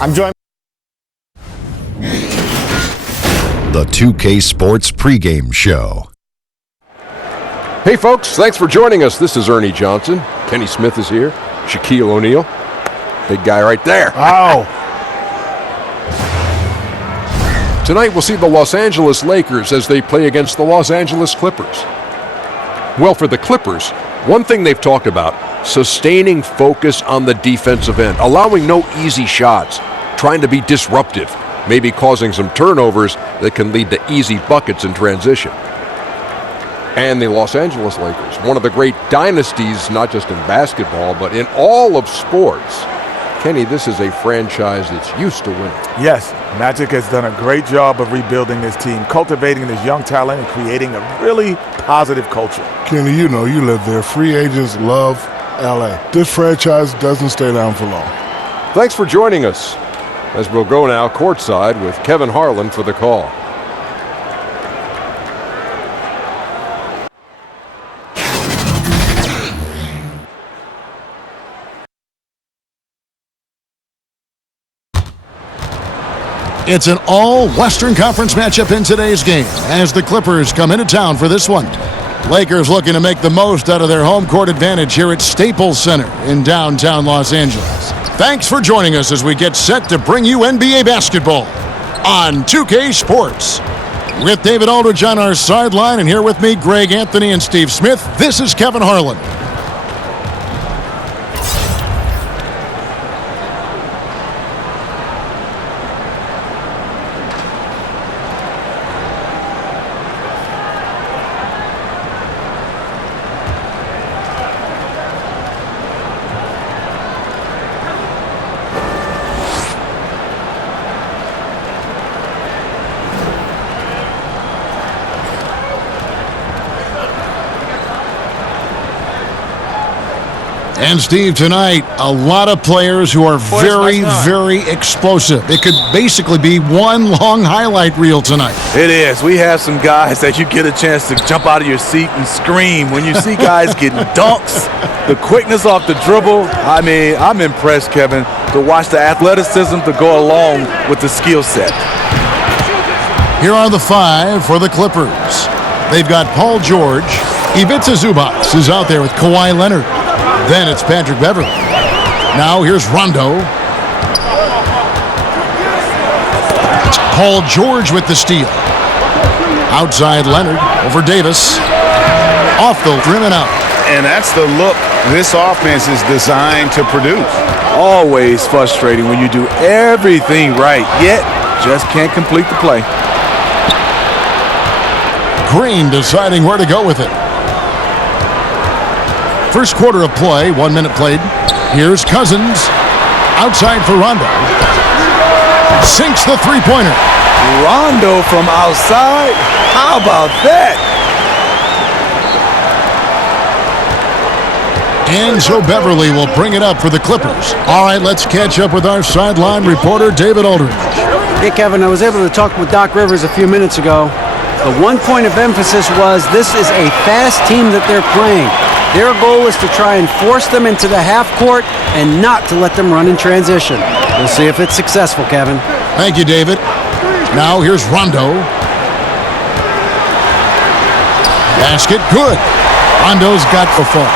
I'm joined. The 2K Sports Pregame Show. Hey folks, thanks for joining us. This is Ernie Johnson. Kenny Smith is here. Shaquille O'Neal. Big guy right there. Oh. Tonight we'll see the Los Angeles Lakers as they play against the Los Angeles Clippers. Well, for the Clippers, one thing they've talked about, sustaining focus on the defensive end, allowing no easy shots, trying to be disruptive, maybe causing some turnovers that can lead to easy buckets in transition. And the Los Angeles Lakers, one of the great dynasties, not just in basketball, but in all of sports. Kenny, this is a franchise that's used to winning. Yes, Magic has done a great job of rebuilding this team, cultivating this young talent and creating a really positive culture. Kenny, you know, you live there. Free agents love L.A. This franchise doesn't stay down for long. Thanks for joining us, as we'll go now courtside with Kevin Harlan for the call. It's an all-Western Conference matchup in today's game as the Clippers come into town for this one. Lakers looking to make the most out of their home court advantage here at Staples Center in downtown Los Angeles. Thanks for joining us as we get set to bring you NBA basketball on 2K Sports. With David Aldridge on our sideline and here with me, Greg Anthony and Steve Smith, this is Kevin Harlan. And Steve, tonight, a lot of players who are very explosive. It could basically be one long highlight reel tonight. It is. We have some guys that you get a chance to jump out of your seat and scream. When you see guys getting dunks, the quickness off the dribble, I mean, I'm impressed, Kevin, to watch the athleticism to go along with the skill set. Here are the five for the Clippers. They've got Paul George. Ivica Zubac is out there with Kawhi Leonard. Then it's Patrick Beverley. Now here's Rondo. It's Paul George with the steal. Outside Leonard over Davis. Off the rim and out. And that's the look this offense is designed to produce. Always frustrating when you do everything right, yet just can't complete the play. Green deciding where to go with it. First quarter of play, 1 minute played. Here's Cousins. Outside for Rondo. Sinks the three-pointer. Rondo from outside? How about that? And so Beverley will bring it up for the Clippers. All right, let's catch up with our sideline reporter, David Aldridge. Hey, Kevin, I was able to talk with Doc Rivers a few minutes ago. The one point of emphasis was this is a fast team that they're playing. Their goal is to try and force them into the half court and not to let them run in transition. We'll see if it's successful, Kevin. Thank you, David. Now here's Rondo. Basket good. Rondo's got the fall.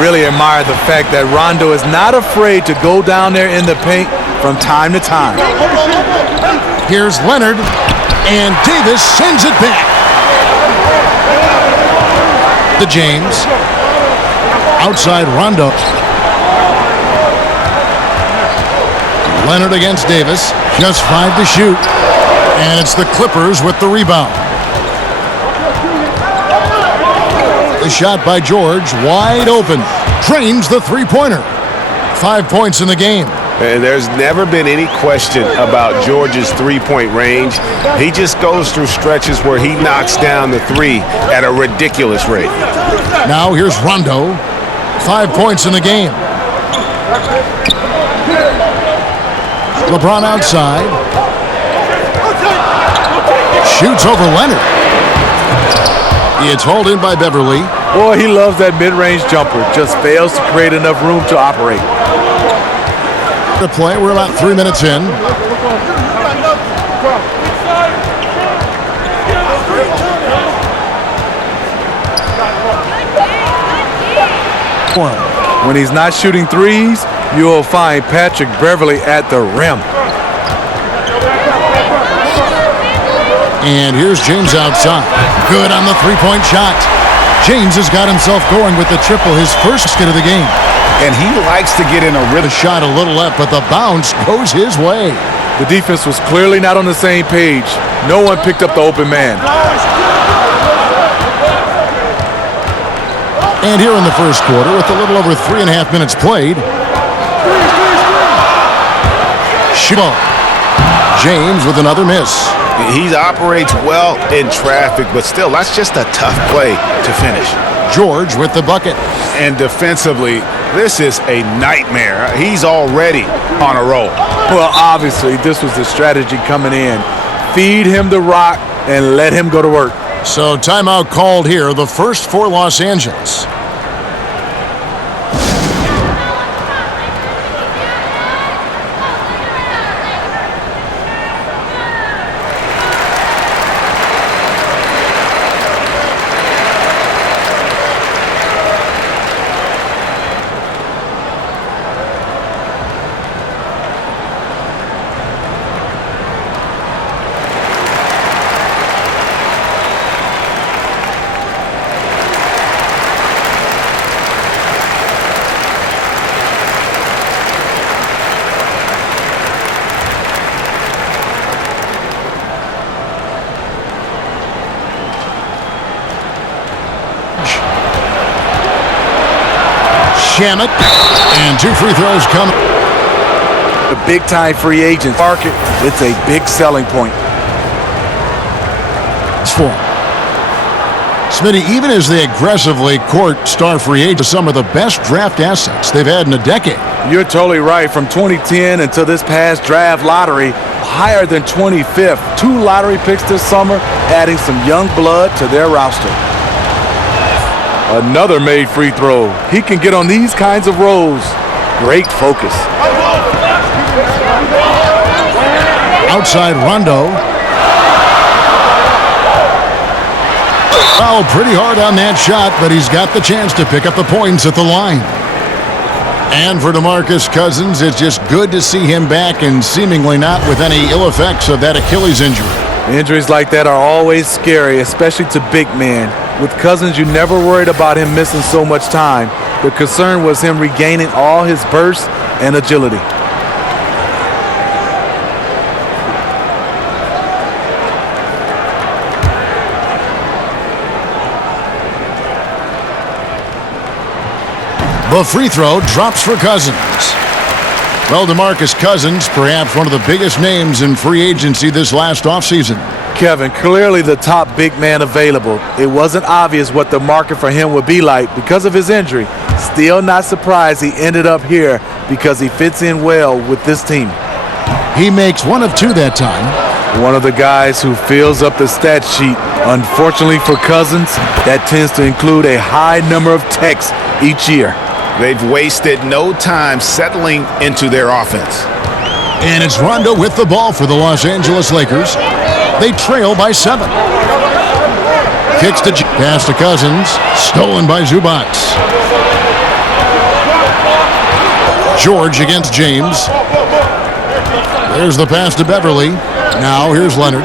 Really admire the fact that Rondo is not afraid to go down there in the paint from time to time. Here's Leonard, and Davis sends it back. To James. Outside Rondo. Leonard against Davis. Just 5 to shoot. And it's the Clippers with the rebound. The shot by George, wide open. Drains the three-pointer. 5 points in the game. And there's never been any question about George's three-point range. He just goes through stretches where he knocks down the three at a ridiculous rate. Now here's Rondo. 5 points in the game. LeBron outside. Shoots over Leonard. It's hauled in by Beverley. Boy, he loves that mid-range jumper. Just fails to create enough room to operate. To play, we're about 3 minutes in. When he's not shooting threes, you'll find Patrick Beverley at the rim. And here's James outside. Good on the three-point shot. James has got himself going with the triple, his first hit of the game. And he likes to get in a rhythm. The shot a little left, but the bounce goes his way. The defense was clearly not on the same page. No one picked up the open man. And here in the first quarter, with a little over 3.5 minutes played. Shibo. James with another miss. He operates well in traffic, but still, that's just a tough play to finish. George with the bucket. And defensively, this is a nightmare. He's already on a roll. Well, obviously, this was the strategy coming in. Feed him the rock and let him go to work. So timeout called here, the first for Los Angeles. Shamet, and 2 free throws come. The big-time free agent market, it's a big selling point. It's 4. Smitty, even as they aggressively court star free agents, some of the best draft assets they've had in a decade. You're totally right. From 2010 until this past draft lottery, higher than 25th. 2 lottery picks this summer, adding some young blood to their roster. Another made free throw. He can get on these kinds of rolls. Great focus. Outside Rondo. Fouled pretty hard on that shot, but he's got the chance to pick up the points at the line. And for DeMarcus Cousins, it's just good to see him back and seemingly not with any ill effects of that Achilles injury. Injuries like that are always scary, especially to big men. With Cousins, you never worried about him missing so much time. The concern was him regaining all his burst and agility. The free throw drops for Cousins. Well, DeMarcus Cousins, perhaps one of the biggest names in free agency this last offseason. Kevin, clearly the top big man available. It wasn't obvious what the market for him would be like because of his injury. Still not surprised he ended up here because he fits in well with this team. He makes 1 of 2 that time. One of the guys who fills up the stat sheet. Unfortunately for Cousins, that tends to include a high number of techs each year. They've wasted no time settling into their offense. And it's Rondo with the ball for the Los Angeles Lakers. They trail by 7. Kicks to pass to Cousins. Stolen by Zubac. George against James. There's the pass to Beverley. Now here's Leonard.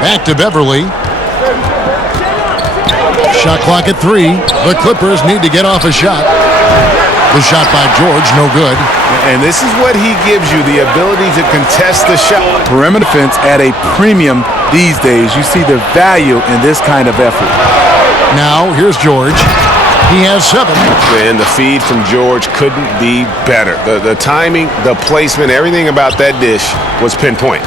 Back to Beverley. Shot clock at 3. The Clippers need to get off a shot. The shot by George, no good. And this is what he gives you, the ability to contest the shot. Perimeter defense at a premium these days. You see the value in this kind of effort. Now, here's George. He has 7. And the feed from George couldn't be better. The timing, the placement, everything about that dish was pinpoint.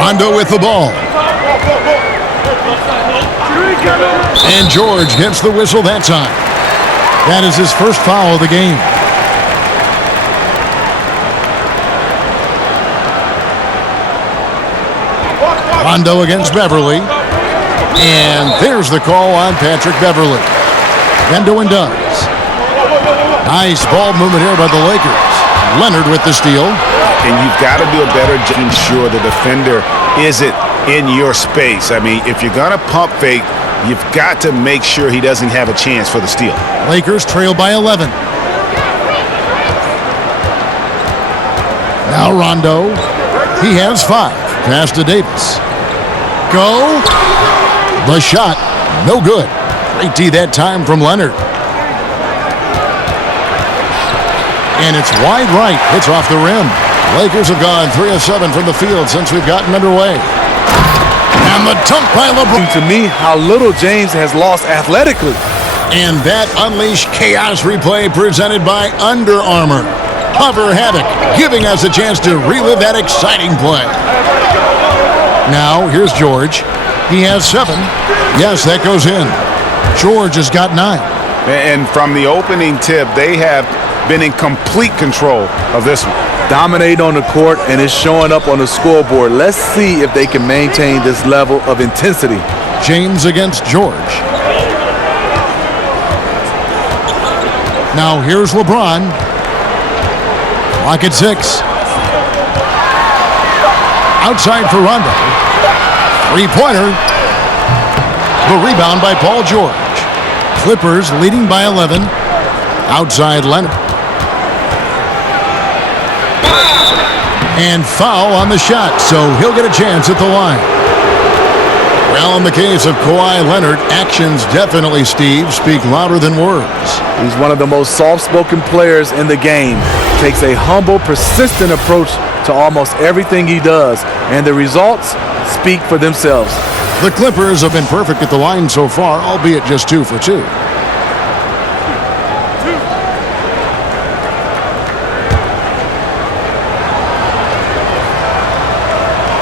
Rondo with the ball. And George gets the whistle that time. That is his first foul of the game. Rondo against Beverley. And there's the call on Patrick Beverly. Bendo and does. Nice ball movement here by the Lakers. Leonard with the steal. And you've got to do a better job to ensure the defender isn't in your space. I mean, if you're going to pump fake, you've got to make sure he doesn't have a chance for the steal. Lakers trail by 11. Now Rondo. He has 5. Pass to Davis. Go. The shot. No good. Great D that time from Leonard. And it's wide right. It's off the rim. Lakers have gone 3 of 7 from the field since we've gotten underway. And the dunk by LeBron. To me, how little James has lost athletically. And that unleashed chaos replay presented by Under Armour. Hover Havoc, giving us a chance to relive that exciting play. Now, here's George. He has 7. Yes, that goes in. George has got 9. And from the opening tip, they have been in complete control of this one. Dominate on the court, and it's showing up on the scoreboard. Let's see if they can maintain this level of intensity. James against George. Now here's LeBron. Clock at 6. Outside for Rondo. Three-pointer. The rebound by Paul George. Clippers leading by 11. Outside Leonard. And foul on the shot, so he'll get a chance at the line. Well, in the case of Kawhi Leonard, actions definitely, Steve, speak louder than words. He's one of the most soft-spoken players in the game. Takes a humble, persistent approach to almost everything he does, and the results speak for themselves. The Clippers have been perfect at the line so far, albeit just 2 for 2.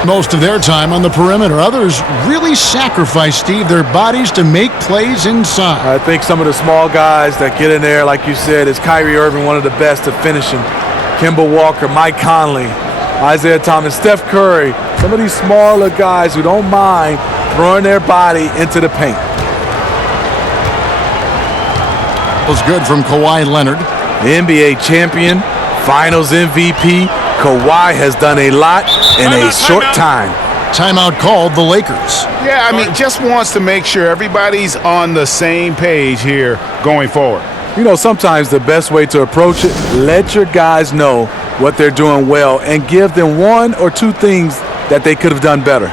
Most of their time on the perimeter. Others really sacrifice, Steve, their bodies to make plays inside. I think some of the small guys that get in there, like you said, is Kyrie Irving, one of the best at finishing. Kemba Walker, Mike Conley, Isaiah Thomas, Steph Curry. Some of these smaller guys who don't mind throwing their body into the paint. Was good from Kawhi Leonard. The NBA champion, Finals MVP. Kawhi has done a lot in a short time. Timeout called the Lakers. Yeah, I mean, just wants to make sure everybody's on the same page here going forward. You know, sometimes the best way to approach it, let your guys know what they're doing well and give them 1 or 2 things that they could have done better.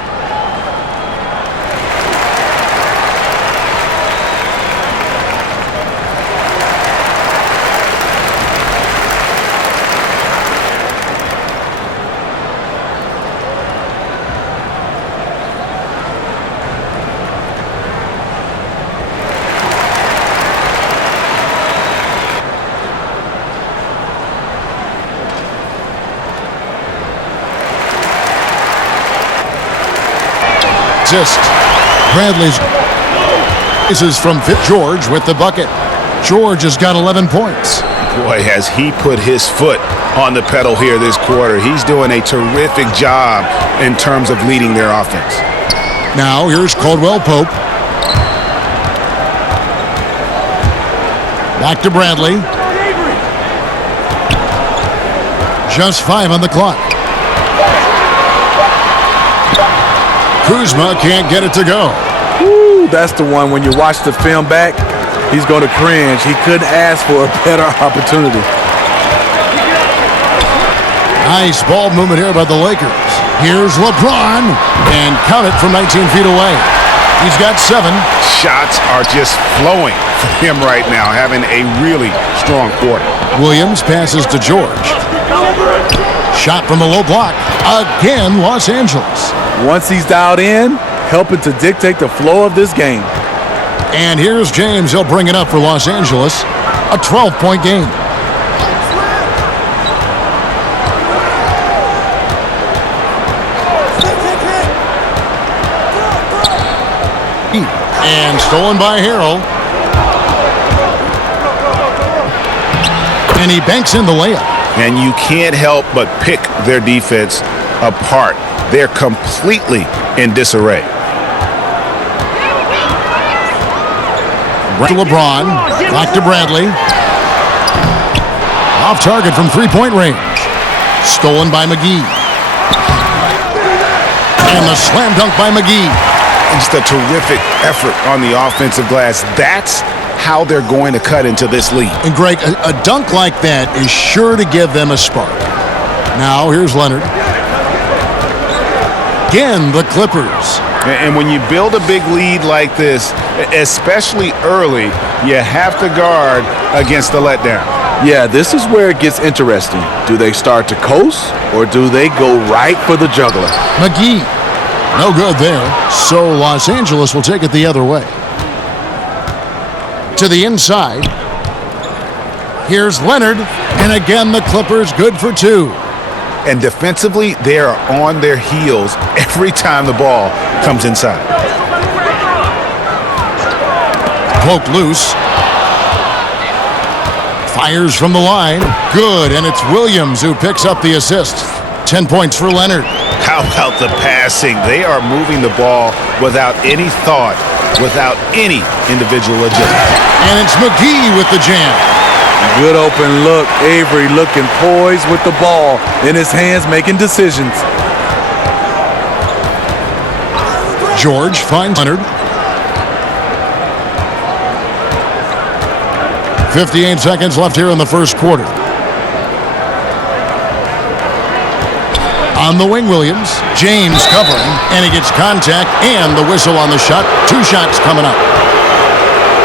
Bradley's is from George with the bucket. George has got 11 points. Boy, has he put his foot on the pedal here this quarter. He's doing a terrific job in terms of leading their offense. Now here's Caldwell Pope. Back to Bradley. Just 5 on the clock. Kuzma can't get it to go. Woo, that's the one when you watch the film back, he's going to cringe. He couldn't ask for a better opportunity. Nice ball movement here by the Lakers. Here's LeBron, and count it from 19 feet away. He's got 7. Shots are just flowing for him right now, having a really strong quarter. Williams passes to George. Shot from the low block. Again, Los Angeles. Once he's dialed in, helping to dictate the flow of this game. And here's James. He'll bring it up for Los Angeles. A 12-point game. And stolen by Harrell. And he banks in the layup. And you can't help but pick their defense apart. They're completely in disarray. To LeBron. Back to Bradley. Off target from three-point range. Stolen by McGee. And the slam dunk by McGee. Just a terrific effort on the offensive glass. That's how they're going to cut into this lead. And Greg, a dunk like that is sure to give them a spark. Now here's Leonard. Again, the Clippers. And when you build a big lead like this, especially early, you have to guard against the letdown. Yeah, this is where it gets interesting. Do they start to coast, or do they go right for the juggler? McGee. No good there. So Los Angeles will take it the other way. To the inside. Here's Leonard. And again, the Clippers good for two. And defensively, they are on their heels every time the ball comes inside. Poked loose. Fires from the line. Good, and it's Williams who picks up the assist. 10 points for Leonard. How about the passing? They are moving the ball without any thought, without any individual adjustment. And it's McGee with the jam. Good open look. Avery looking poised with the ball in his hands, making decisions. George finds Leonard. 58 seconds left here in the first quarter. On the wing, Williams. James covering, and he gets contact and the whistle on the shot. 2 shots coming up.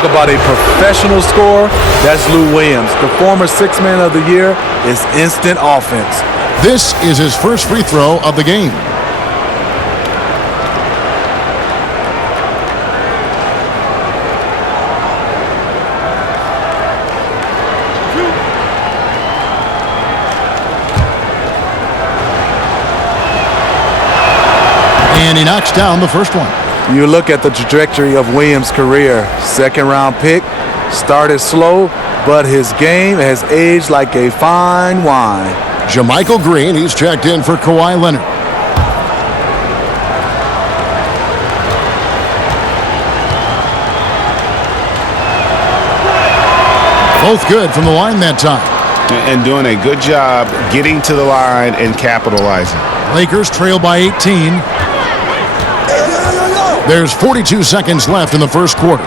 About a professional scorer, that's Lou Williams. The former Sixth Man of the Year is instant offense. This is his first free throw of the game. And he knocks down the first one. You look at the trajectory of Williams' career. Second-round pick, started slow, but his game has aged like a fine wine. JaMychal Green, he's checked in for Kawhi Leonard. Both good from the line that time. And doing a good job getting to the line and capitalizing. Lakers trail by 18. There's 42 seconds left in the first quarter.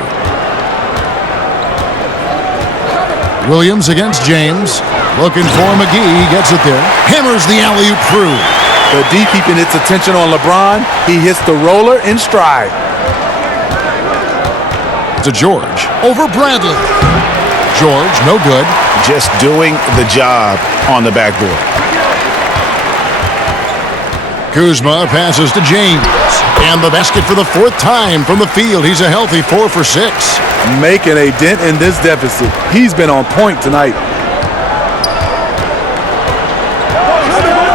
Williams against James. Looking for McGee. He gets it there. Hammers the alley-oop through. The D keeping its attention on LeBron. He hits the roller in stride. To George. Over Bradley. George, no good. Just doing the job on the backboard. Kuzma passes to James. And the basket for the 4th time from the field. He's a healthy 4 for 6. Making a dent in this deficit. He's been on point tonight.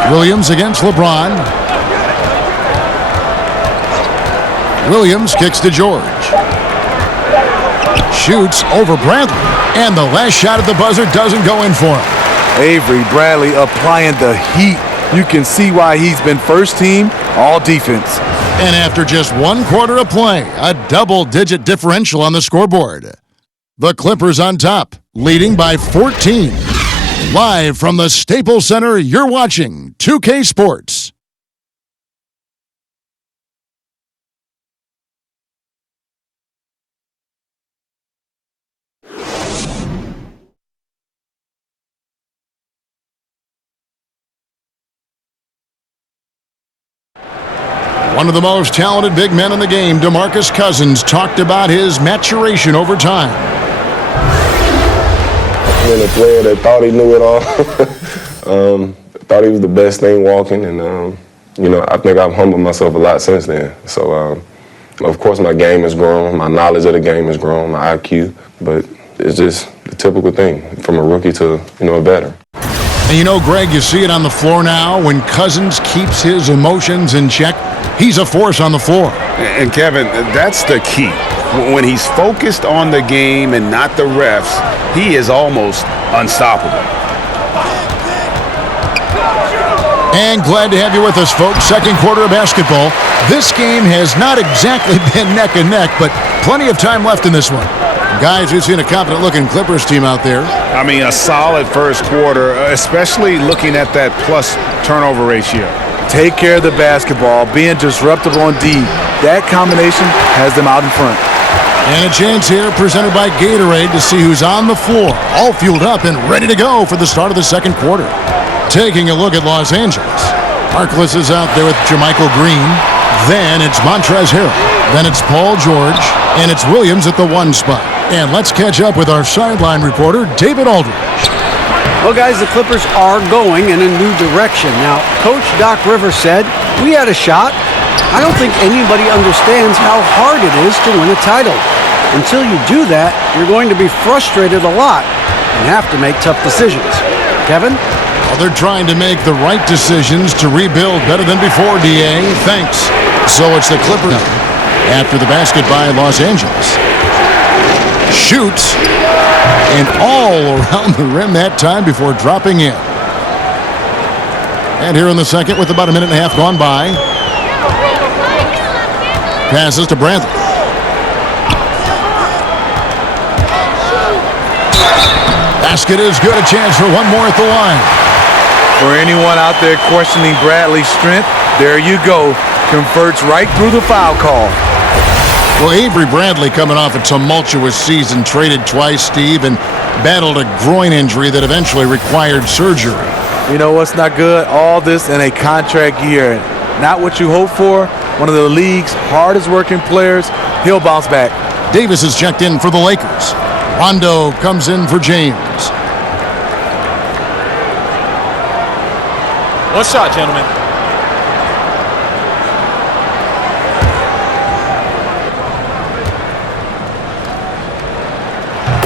Williams against LeBron. Williams kicks to George. Shoots over Bradley. And the last shot at the buzzer doesn't go in for him. Avery Bradley applying the heat. You can see why he's been first team, all defense. And after just 1 quarter of play, a double-digit differential on the scoreboard. The Clippers on top, leading by 14. Live from the Staples Center, you're watching 2K Sports. One of the most talented big men in the game, DeMarcus Cousins, talked about his maturation over time. I've been a player that thought he knew it all, thought he was the best thing walking, and I think I've humbled myself a lot since then. So, of course, my game has grown, my knowledge of the game has grown, my IQ, but it's just the typical thing from a rookie to a veteran. And Greg, you see it on the floor now. When Cousins keeps his emotions in check, he's a force on the floor. And Kevin, that's the key. When he's focused on the game and not the refs, he is almost unstoppable. And glad to have you with us, folks. Second quarter of basketball. This game has not exactly been neck and neck, but plenty of time left in this one. Guys, we've seen a competent-looking Clippers team out there. I mean, a solid first quarter, especially looking at that plus turnover ratio. Take care of the basketball, being disruptive on D. That combination has them out in front. And a chance here presented by Gatorade to see who's on the floor, all fueled up and ready to go for the start of the second quarter. Taking a look at Los Angeles. Harkless is out there with Jermichael Green. Then it's Montrezl Harrell. Then it's Paul George. And it's Williams at the 1 spot. And let's catch up with our sideline reporter, David Aldridge. Well, guys, the Clippers are going in a new direction. Now, Coach Doc Rivers said, we had a shot. I don't think anybody understands how hard it is to win a title. Until you do that, you're going to be frustrated a lot and have to make tough decisions. Kevin? Well, they're trying to make the right decisions to rebuild better than before, D.A. Thanks. So it's the Clippers after the basket by Los Angeles. Shoots, and all around the rim that time before dropping in. And here in the second with about a minute and a half gone by. Passes to Bradley. Basket is good. A chance for one more at the line. For anyone out there questioning Bradley's strength, there you go. Converts right through the foul call. Well, Avery Bradley coming off a tumultuous season, traded twice, Steve, and battled a groin injury that eventually required surgery. You know what's not good? All this in a contract year. Not what you hope for. One of the league's hardest working players. He'll bounce back. Davis is checked in for the Lakers. Rondo comes in for James. One shot, gentlemen.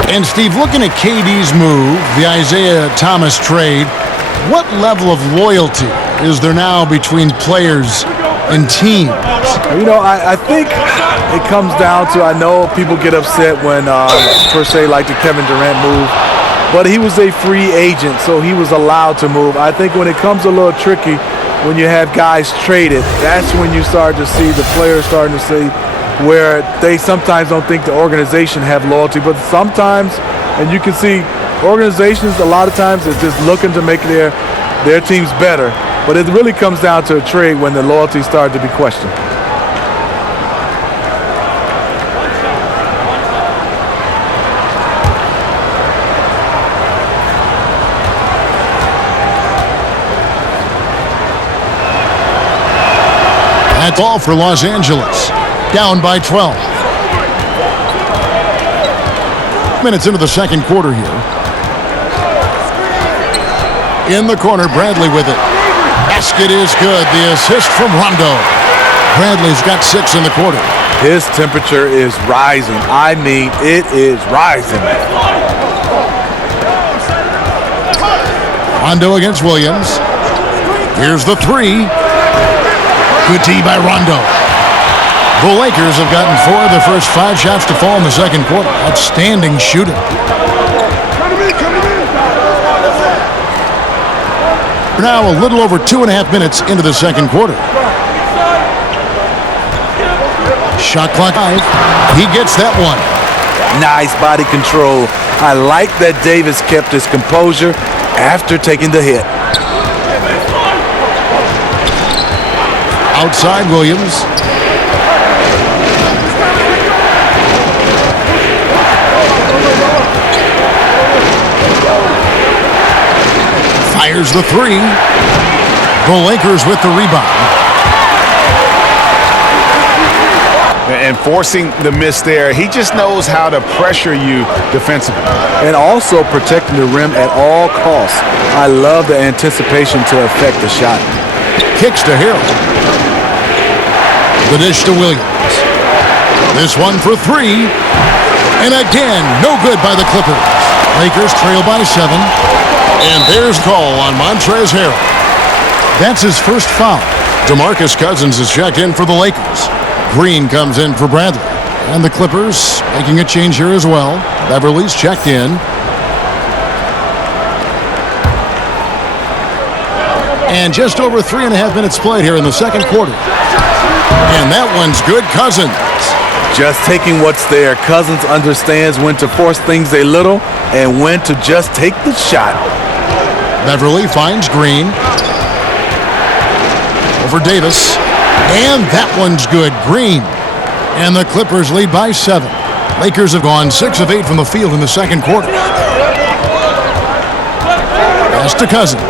And Steve, looking at KD's move, the Isaiah Thomas trade, what level of loyalty is there now between players and teams? You know, I think it comes down to, I know people get upset when, per se, like the Kevin Durant move, but he was a free agent, so he was allowed to move. I think when it comes a little tricky, when you have guys traded, that's when you start to see the players starting to see where they sometimes don't think the organization have loyalty, but sometimes, and you can see organizations a lot of times is just looking to make their teams better, but it really comes down to a trade when the loyalty started to be questioned. That's all for Los Angeles. Down by 12. Minutes into the second quarter here. In the corner, Bradley with it. Basket is good. The assist from Rondo. Bradley's got 6 in the quarter. His temperature is rising. I mean, it is rising. Rondo against Williams. Here's the 3. Good D by Rondo. The Lakers have gotten 4 of their first 5 shots to fall in the second quarter. Outstanding shooting. We're now a little over 2.5 minutes into the second quarter. Shot clock 5. He gets that one. Nice body control. I like that Davis kept his composure after taking the hit. Outside Williams. Fires the 3. The Lakers with the rebound. And forcing the miss there, he just knows how to pressure you defensively. And also protecting the rim at all costs. I love the anticipation to affect the shot. Kicks to Harrell. The dish to Williams. This one for 3. And again, no good by the Clippers. Lakers trail by 7. And there's call on Montrezl Harrell. That's his first foul. DeMarcus Cousins is checked in for the Lakers. Green comes in for Bradley. And the Clippers making a change here as well. Beverly's checked in. And just over 3.5 minutes played here in the second quarter. And that one's good. Cousins Just taking what's there. Cousins understands when to force things a little and when to just take the shot. Beverly finds Green. Over Davis. And that one's good. Green. And the Clippers lead by 7. Lakers have gone 6 of 8 from the field in the second quarter. Pass to Cousins.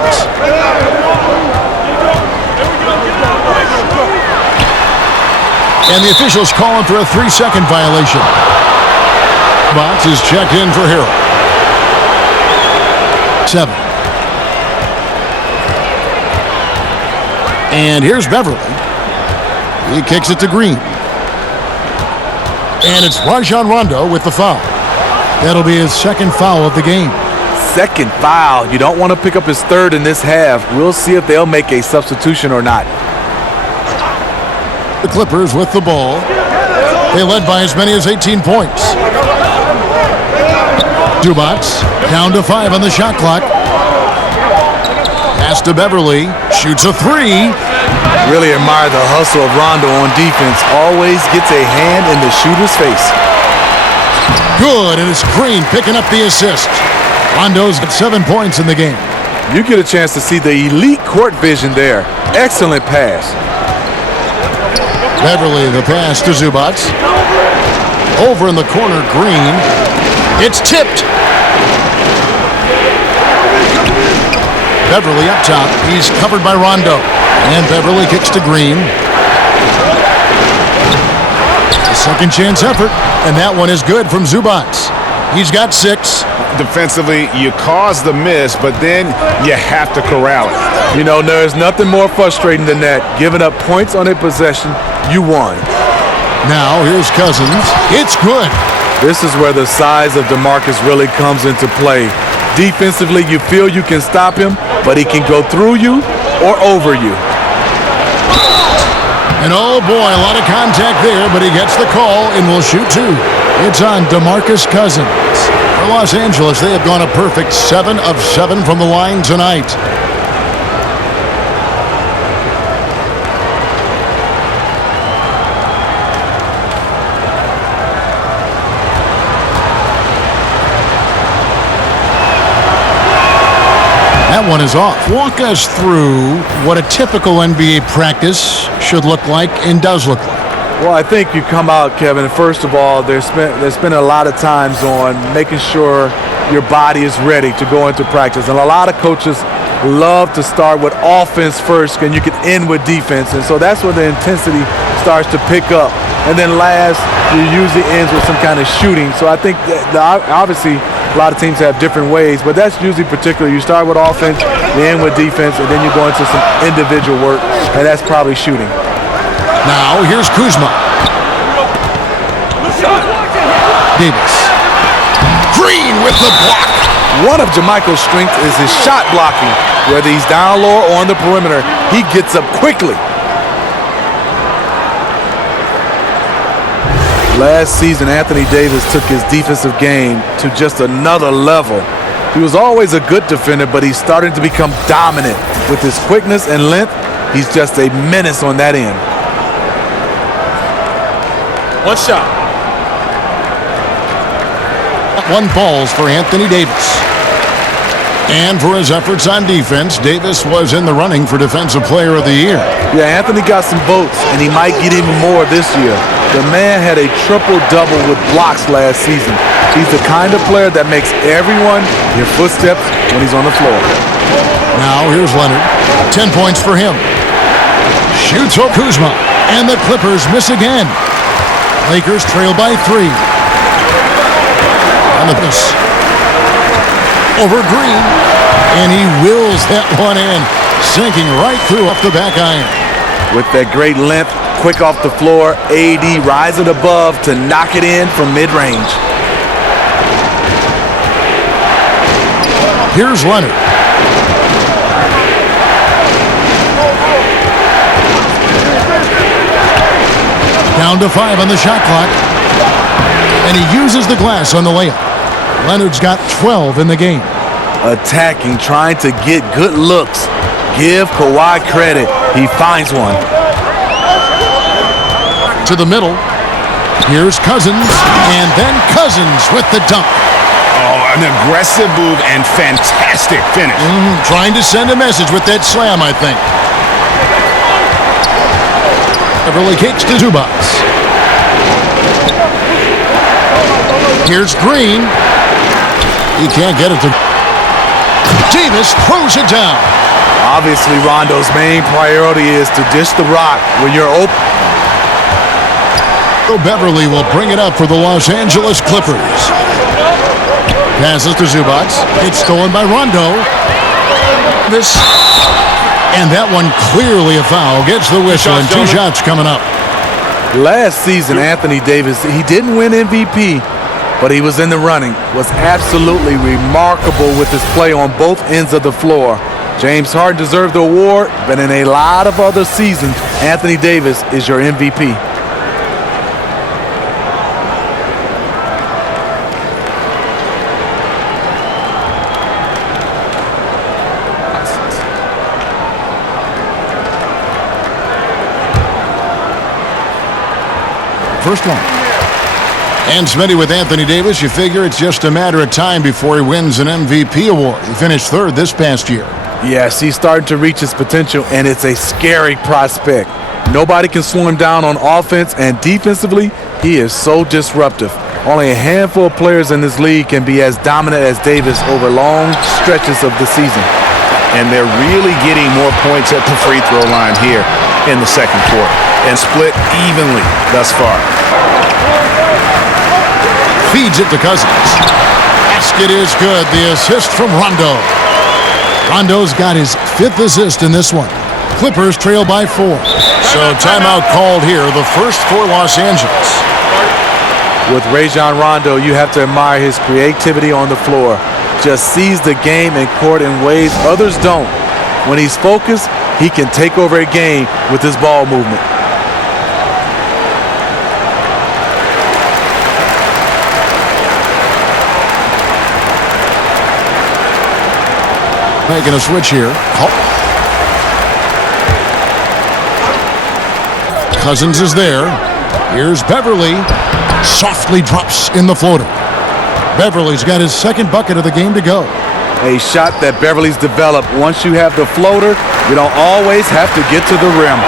And the officials calling for a 3-second violation. Box is checked in for Harrell. 7. And here's Beverly. He kicks it to Green. And it's Rajon Rondo with the foul. That'll be his second foul of the game. Second foul. You don't want to pick up his third in this half. We'll see if they'll make a substitution or not. The Clippers with the ball. They led by as many as 18 points. Zubac down to 5 on the shot clock. Pass to Beverly. Shoots a 3. Really admire the hustle of Rondo on defense. Always gets a hand in the shooter's face. Good, and it's Green picking up the assist. Rondo's got 7 points in the game. You get a chance to see the elite court vision there. Excellent pass. Beverly, the pass to Zubac. Over in the corner, Green. It's tipped. Beverly up top. He's covered by Rondo. And Beverly kicks to Green. A second chance effort. And that one is good from Zubac. He's got 6. Defensively, you cause the miss, but then you have to corral it. You know, there's nothing more frustrating than that. Giving up points on a possession, you won. Now, here's Cousins. It's good. This is where the size of DeMarcus really comes into play. Defensively, you feel you can stop him, but he can go through you or over you. And oh boy, a lot of contact there, but he gets the call and will shoot 2. It's on DeMarcus Cousins. For Los Angeles, they have gone a perfect 7 of 7 from the line tonight. That one is off. Walk us through what a typical NBA practice should look like and does look like. Well, I think you come out, Kevin, first of all, there's been a lot of times on making sure your body is ready to go into practice. And a lot of coaches love to start with offense first, and you can end with defense. And so that's where the intensity starts to pick up. And then last, it usually ends with some kind of shooting. So I think obviously a lot of teams have different ways, but that's usually particular. You start with offense, you end with defense, and then you go into some individual work, and that's probably shooting. Now, here's Kuzma. Davis. Green with the block. One of JaMychal's strengths is his shot blocking. Whether he's down low or on the perimeter, he gets up quickly. Last season, Anthony Davis took his defensive game to just another level. He was always a good defender, but he's starting to become dominant. With his quickness and length, he's just a menace on that end. One shot. 1 falls for Anthony Davis. And for his efforts on defense, Davis was in the running for Defensive Player of the Year. Yeah, Anthony got some votes, and he might get even more this year. The man had a triple-double with blocks last season. He's the kind of player that makes everyone hear footsteps when he's on the floor. Now here's Leonard. 10 points for him. Shoots over Kuzma. And the Clippers miss again. Lakers trail by 3. On the miss. Over Green. And he wills that one in. Sinking right through off the back iron. With that great length, quick off the floor, AD rising above to knock it in from mid-range. Here's Leonard. Down to 5 on the shot clock. And he uses the glass on the layup. Leonard's got 12 in the game. Attacking, trying to get good looks. Give Kawhi credit. He finds one. To the middle. Here's Cousins, and then Cousins with the dunk. Oh, an aggressive move and fantastic finish. Trying to send a message with that slam, I think. Beverly kicks to Zubac. Here's Green. He can't get it to... Davis throws it down. Obviously, Rondo's main priority is to dish the rock when you're open. So Beverly will bring it up for the Los Angeles Clippers. Passes to Zubac. It's stolen by Rondo. And that one clearly a foul. Gets the whistle and 2 shots coming up. Last season, Anthony Davis, he didn't win MVP, but he was in the running. Was absolutely remarkable with his play on both ends of the floor. James Harden deserved the award, but in a lot of other seasons, Anthony Davis is your MVP. First one. And Smitty, with Anthony Davis, you figure it's just a matter of time before he wins an MVP award. He finished 3rd this past year. Yes, he's starting to reach his potential, and it's a scary prospect. Nobody can slow him down on offense, and defensively, he is so disruptive. Only a handful of players in this league can be as dominant as Davis over long stretches of the season. And they're really getting more points at the free throw line here in the second quarter, and split evenly thus far. Feeds it to Cousins. Basket is good. The assist from Rondo. Rondo's got his 5th assist in this one. Clippers trail by 4. So timeout called here, the first for Los Angeles. With Rajon Rondo, you have to admire his creativity on the floor. Just sees the game and court in ways others don't. When he's focused, he can take over a game with his ball movement. Making a switch here. Cousins is there. Here's Beverly. Softly drops in the floater. Beverly's got his 2nd bucket of the game to go. A shot that Beverly's developed. Once you have the floater, you don't always have to get to the rim.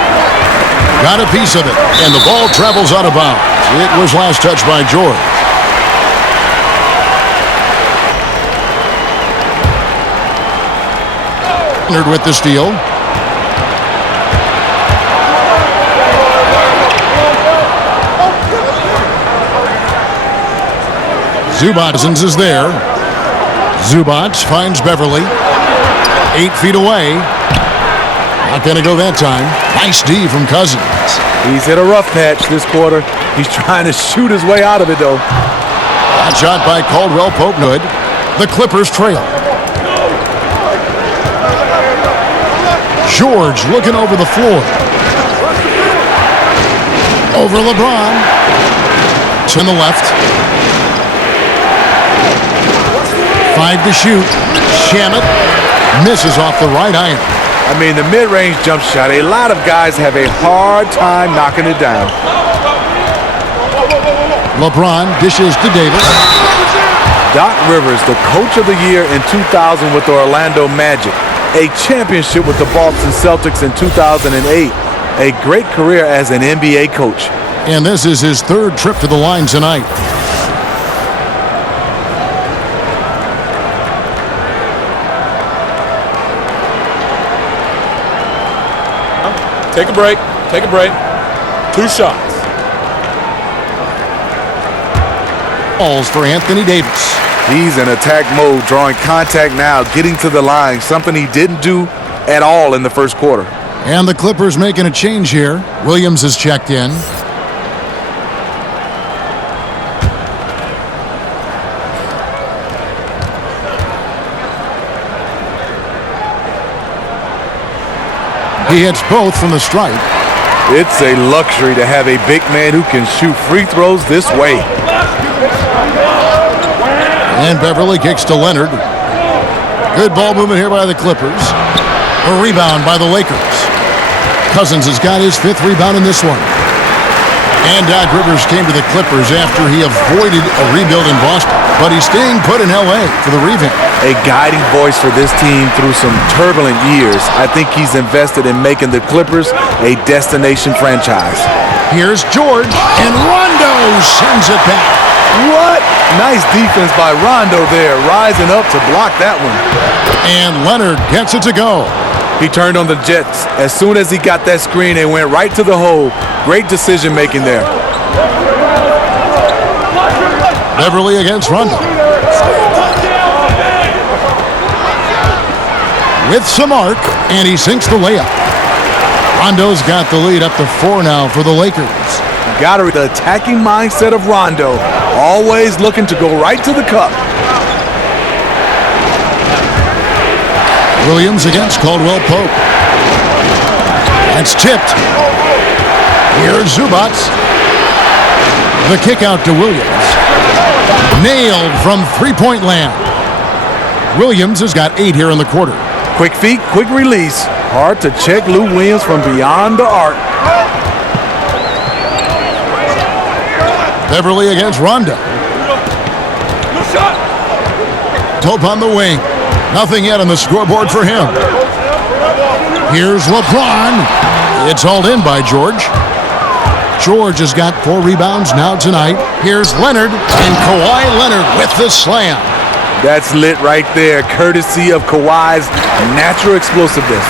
Got a piece of it, and the ball travels out of bounds. It was last touched by George. Leonard with the steal. Zubac is there. Zubac finds Beverly. 8 feet away. Not going to go that time. Nice D from Cousins. He's hit a rough patch this quarter. He's trying to shoot his way out of it, though. That shot by Caldwell Pope. Good. The Clippers trail. George looking over the floor. Over LeBron. To the left. 5 to shoot. Shamet misses off the right iron. I mean, the mid-range jump shot, a lot of guys have a hard time knocking it down. LeBron dishes to Davis. Doc Rivers, the coach of the year in 2000 with the Orlando Magic. A championship with the Boston Celtics in 2008. A great career as an NBA coach. And this is his 3rd trip to the line tonight. Take a break. Take a break. 2 shots. Balls for Anthony Davis. He's in attack mode, drawing contact now, getting to the line, something he didn't do at all in the first quarter. And the Clippers making a change here. Williams is checked in. He hits both from the stripe. It's a luxury to have a big man who can shoot free throws this way. And Beverly kicks to Leonard. Good ball movement here by the Clippers. A rebound by the Lakers. Cousins has got his 5th rebound in this one. And Doc Rivers came to the Clippers after he avoided a rebuild in Boston, but he's staying put in L.A. for the revamp. A guiding voice for this team through some turbulent years. I think he's invested in making the Clippers a destination franchise. Here's George, and Rondo sends it back. What? Nice defense by Rondo there, rising up to block that one. And Leonard gets it to go. He turned on the Jets. As soon as he got that screen, they went right to the hole. Great decision making there. Beverly against Rondo. With some arc, and he sinks the layup. Rondo's got the lead up to 4 now for the Lakers. Got the attacking mindset of Rondo. Always looking to go right to the cup. Williams against Caldwell Pope. That's tipped. Here's Zubac. The kick out to Williams. Nailed from three-point land. Williams has got 8 here in the quarter. Quick feet, quick release. Hard to check Lou Williams from beyond the arc. Beverly against Rondo. Pope on the wing. Nothing yet on the scoreboard for him. Here's LeBron. It's hauled in by George. George has got 4 rebounds now tonight. Here's Leonard, and Kawhi Leonard with the slam. That's lit right there, courtesy of Kawhi's natural explosiveness.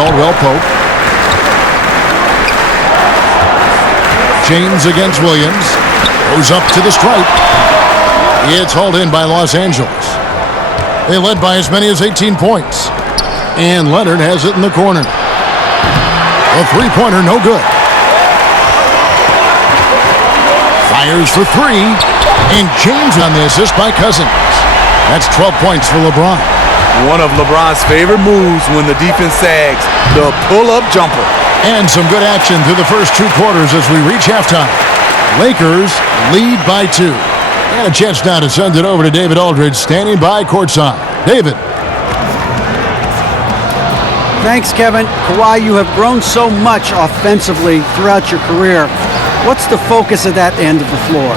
Caldwell Pope. James against Williams. Goes up to the stripe. It's hauled in by Los Angeles. They led by as many as 18 points. And Leonard has it in the corner. A three-pointer, no good. Fires for 3. And James on the assist by Cousins. That's 12 points for LeBron. One of LeBron's favorite moves when the defense sags, the pull-up jumper. And some good action through the first 2 quarters as we reach halftime. Lakers lead by 2. And a chance now to send it over to David Aldridge, standing by courtside. David. Thanks, Kevin. Kawhi, you have grown so much offensively throughout your career. What's the focus of that end of the floor?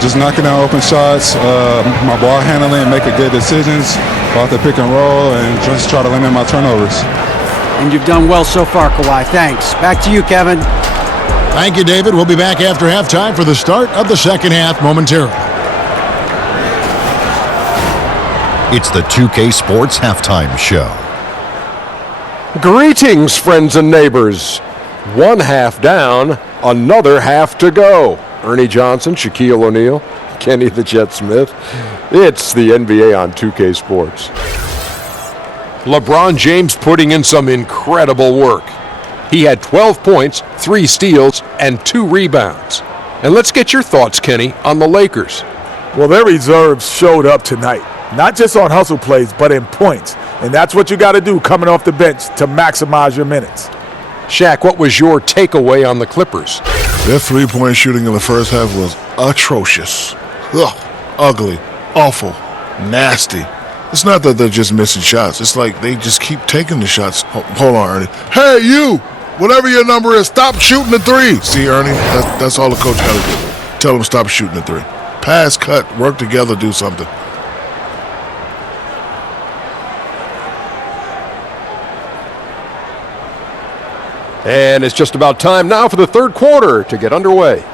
Just knocking down open shots, my ball handling, making good decisions off the pick and roll, and just try to limit my turnovers. And you've done well so far, Kawhi. Thanks. Back to you, Kevin. Thank you, David. We'll be back after halftime for the start of the second half momentarily. It's the 2K Sports Halftime Show. Greetings, friends and neighbors. 1 half down, another half to go. Ernie Johnson, Shaquille O'Neal, Kenny the Jet Smith. It's the NBA on 2K Sports. LeBron James putting in some incredible work. He had 12 points, 3 steals, and 2 rebounds. And let's get your thoughts, Kenny, on the Lakers. Well, their reserves showed up tonight. Not just on hustle plays, but in points. And that's what you got to do coming off the bench to maximize your minutes. Shaq, what was your takeaway on the Clippers? Their three-point shooting in the first half was atrocious. Ugh, ugly, awful, nasty. It's not that they're just missing shots. It's like they just keep taking the shots. Hold on, Ernie. Hey, you! Whatever your number is, stop shooting the 3. See, Ernie, that's all the coach got to do. Tell them stop shooting the 3. Pass, cut, work together, do something. And it's just about time now for the third quarter to get underway.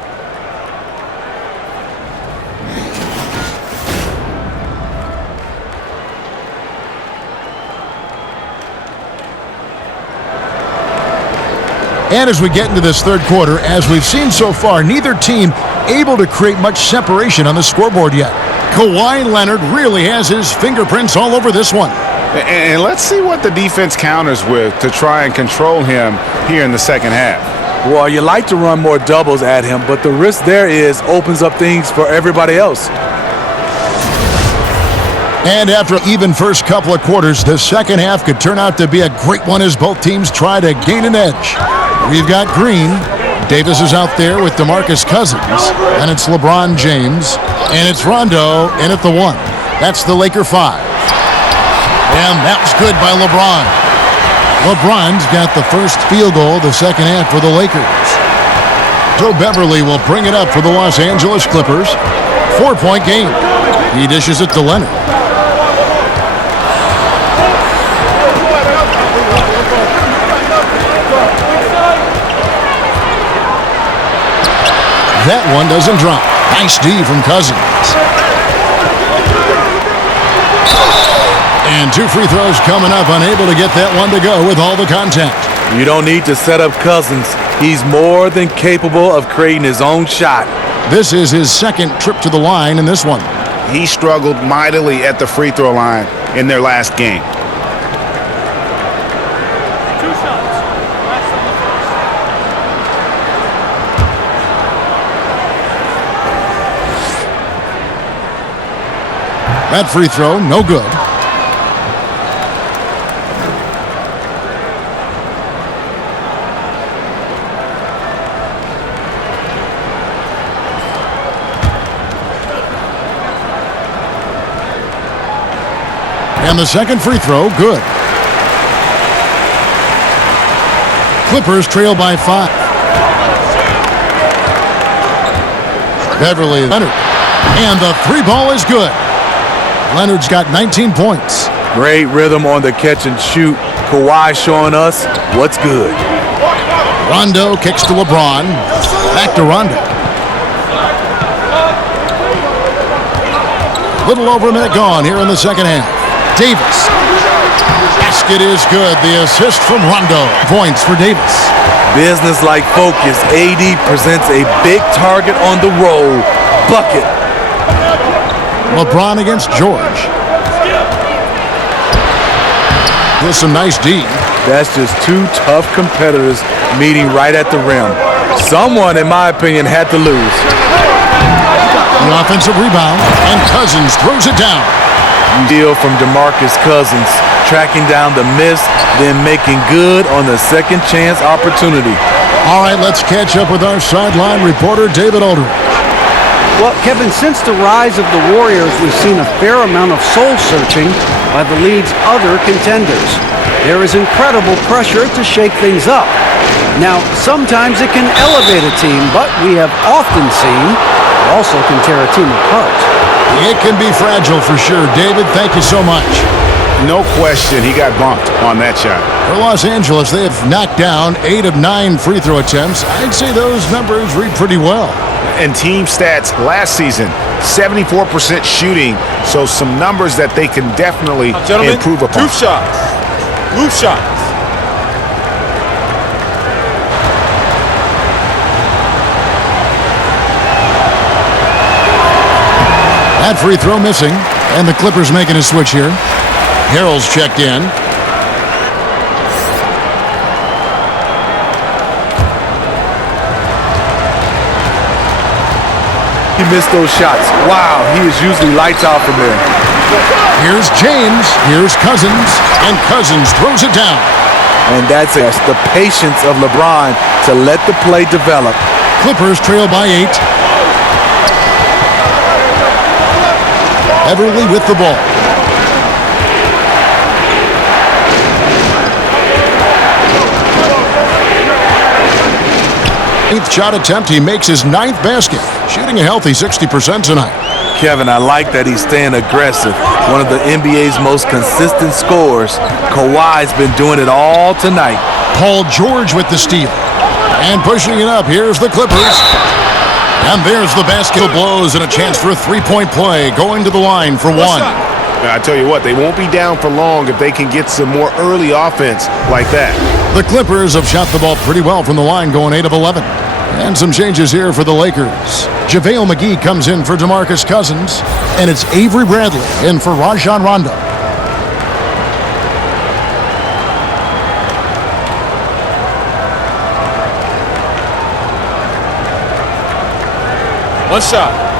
And as we get into this third quarter, as we've seen so far, neither team able to create much separation on the scoreboard yet. Kawhi Leonard really has his fingerprints all over this one. And let's see what the defense counters with to try and control him here in the second half. Well, you like to run more doubles at him, but the risk there is opens up things for everybody else. And after an even first couple of quarters, the second half could turn out to be a great one as both teams try to gain an edge. We've got Green. Davis is out there with DeMarcus Cousins. And it's LeBron James. And it's Rondo in at the 1. That's the Laker 5. And that was good by LeBron. LeBron's got the first field goal of the second half for the Lakers. So Beverly will bring it up for the Los Angeles Clippers. 4-point game. He dishes it to Leonard. That one doesn't drop. Nice D from Cousins. And 2 free throws coming up, unable to get that one to go with all the contact. You don't need to set up Cousins. He's more than capable of creating his own shot. This is his second trip to the line in this one. He struggled mightily at the free throw line in their last game. That free throw, no good. And the second free throw, good. Clippers trail by 5. Beverly Leonard. And the 3-ball is good. Leonard's got 19 points. Great rhythm on the catch and shoot. Kawhi showing us what's good. Rondo kicks to LeBron. Back to Rondo. Little over a minute gone here in the second half. Davis. Basket is good. The assist from Rondo. Points for Davis. Business-like focus. AD presents a big target on the roll. Bucket. LeBron against George. With some nice D. That's just 2 tough competitors meeting right at the rim. Someone, in my opinion, had to lose. An offensive rebound, and Cousins throws it down. Deal from DeMarcus Cousins, tracking down the miss, then making good on the second chance opportunity. All right, let's catch up with our sideline reporter, David Aldridge. Well, Kevin, since the rise of the Warriors, we've seen a fair amount of soul-searching by the league's other contenders. There is incredible pressure to shake things up. Now, sometimes it can elevate a team, but we have often seen it also can tear a team apart. It can be fragile for sure. David, thank you so much. No question, he got bumped on that shot. For Los Angeles, they have knocked down 8 of 9 free throw attempts. I'd say those numbers read pretty well. And team stats last season, 74% shooting, so some numbers that they can definitely improve upon. 2 shots. Loose shots. That free throw missing, and the Clippers making a switch here. Harrell's checked in. He missed those shots. Wow, he is usually lights out from there. Here's James. Here's Cousins. And Cousins throws it down. And that's it. The patience of LeBron to let the play develop. Clippers trail by 8. Beverly with the ball. Eighth shot attempt, he makes his 9th basket, shooting a healthy 60% tonight. Kevin, I like that he's staying aggressive. One of the NBA's most consistent scorers. Kawhi's been doing it all tonight. Paul George with the steal. And pushing it up, here's the Clippers. And there's the basket. Blows and a chance for a 3-point play, going to the line for 1. I tell you what, they won't be down for long if they can get some more early offense like that. The Clippers have shot the ball pretty well from the line, going 8 of 11. And some changes here for the Lakers. JaVale McGee comes in for DeMarcus Cousins, and it's Avery Bradley in for Rajon Rondo. One shot.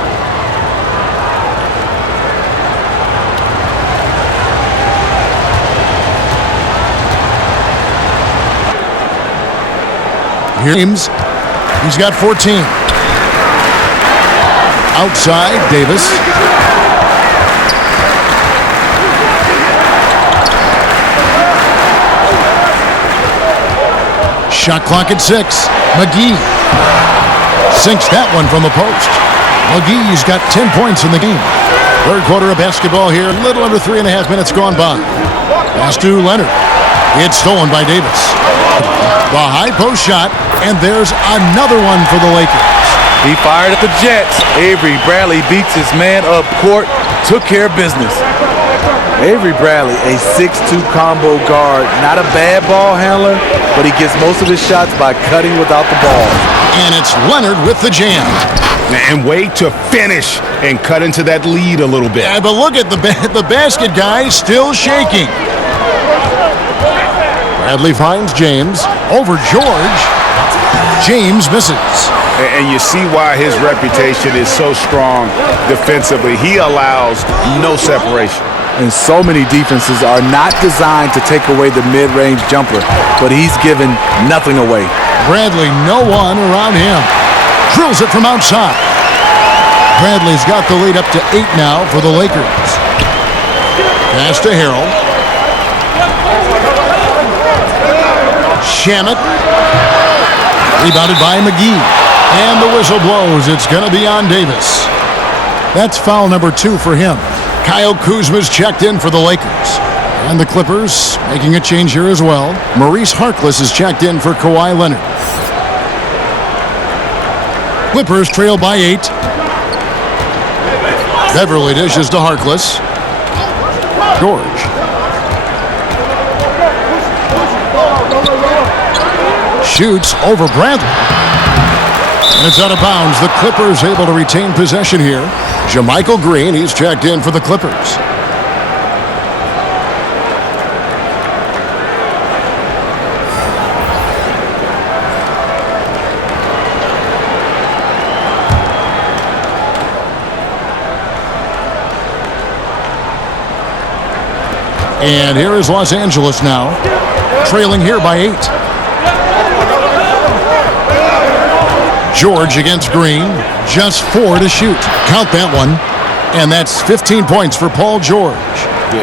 James, he's got 14. Outside, Davis. Shot clock at 6. McGee sinks that one from the post. McGee's got 10 points in the game. Third quarter of basketball here. A little under 3.5 minutes gone by. Pass to Leonard. It's stolen by Davis. The high post shot, and there's another one for the Lakers. He fired at the Jets. Avery Bradley beats his man up court, took care of business. Avery Bradley, a 6'2 combo guard. Not a bad ball handler, but he gets most of his shots by cutting without the ball. And it's Leonard with the jam. And wait to finish and cut into that lead a little bit. Yeah, but look at the basket guy still shaking. Bradley finds James over George. James misses. And you see why his reputation is so strong defensively. He allows no separation. And so many defenses are not designed to take away the mid-range jumper, but he's given nothing away. Bradley, no one around him. Drills it from outside. Bradley's got the lead up to 8 now for the Lakers. Pass to Harrell. Shamet. Rebounded by McGee. And the whistle blows. It's going to be on Davis. That's foul number 2 for him. Kyle Kuzma's checked in for the Lakers. And the Clippers making a change here as well. Maurice Harkless is checked in for Kawhi Leonard. Clippers trail by 8. Beverly dishes to Harkless. George. Shoots over Bradley. And it's out of bounds. The Clippers able to retain possession here. JaMychal Green, he's checked in for the Clippers. And here is Los Angeles now, trailing here by 8. George against Green, just 4 to shoot. Count that one. And that's 15 points for Paul George.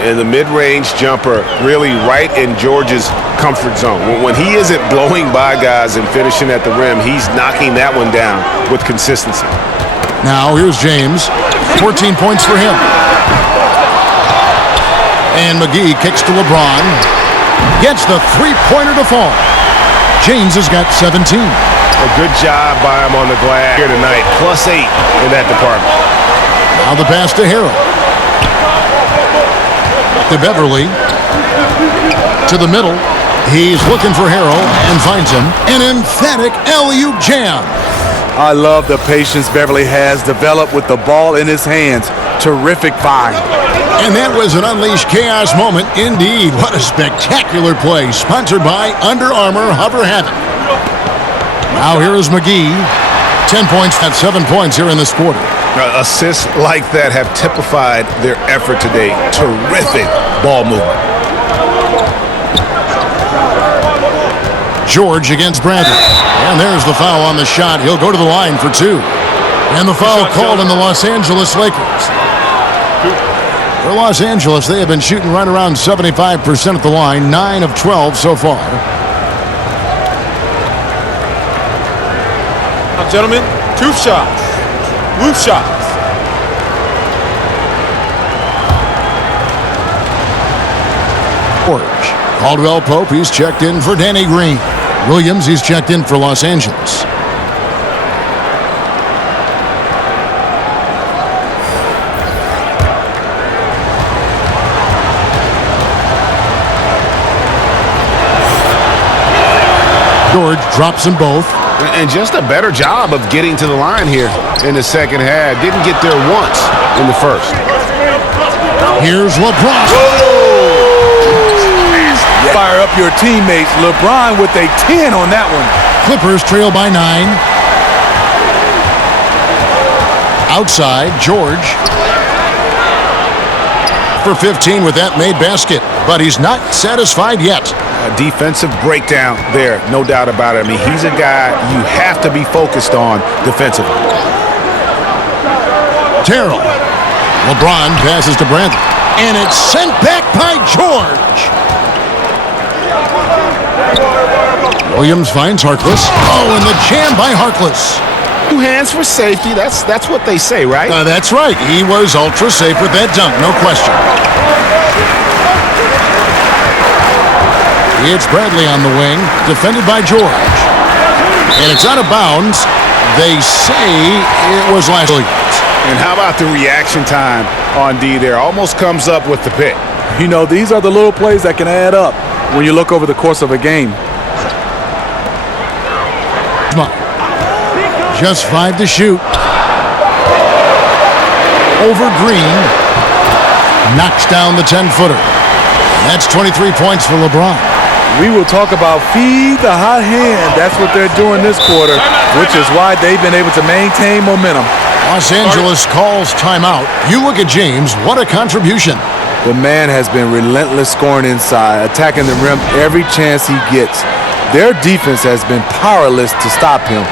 And the mid-range jumper really right in George's comfort zone. When he isn't blowing by guys and finishing at the rim, he's knocking that one down with consistency. Now here's James. 14 points for him. And McGee kicks to LeBron. Gets the three-pointer to fall. James has got 17. A good job by him on the glass here tonight. +8 in that department. Now the pass to Harrell. To Beverly. To the middle. He's looking for Harrell and finds him. An emphatic alley-oop jam. I love the patience Beverly has developed with the ball in his hands. Terrific find. And that was an unleashed chaos moment indeed. What a spectacular play. Sponsored by Under Armour Hover Havoc. Now here is McGee. 10 points at 7 points here in this quarter. Assists like that have typified their effort today. Terrific ball movement. George against Bradley. And there's the foul on the shot. He'll go to the line for 2. And the foul called on the Los Angeles Lakers. For Los Angeles, they have been shooting right around 75% at the line. 9 of 12 so far. Now, gentlemen, 2 shots. Loose shots. George. Caldwell Pope, he's checked in for Danny Green. Williams, he's checked in for Los Angeles. George drops them both. And just a better job of getting to the line here in the second half. Didn't get there once in the first. Here's LeBron. Fire up your teammates. LeBron with a 10 on that one. Clippers trail by 9. Outside, George. For 15 with that made basket. But he's not satisfied yet. A defensive breakdown there, no doubt about it. I mean, he's a guy you have to be focused on defensively. Terrell. LeBron passes to Bradley. And it's sent back by George. Williams finds Harkless. Oh, and the jam by Harkless. 2 hands for safety. That's what they say, right? That's right. He was ultra safe with that dunk, no question. It's Bradley on the wing, defended by George. And it's out of bounds. They say it was last week. And how about the reaction time on D there? Almost comes up with the pick. You know, these are the little plays that can add up when you look over the course of a game. Come on. Just 5 to shoot. Over Green. Knocks down the 10-footer. That's 23 points for LeBron. We will talk about feed the hot hand. That's what they're doing this quarter, which is why they've been able to maintain momentum. Los Angeles calls timeout. You look at James, what a contribution. The man has been relentless scoring inside, attacking the rim every chance he gets. Their defense has been powerless to stop him.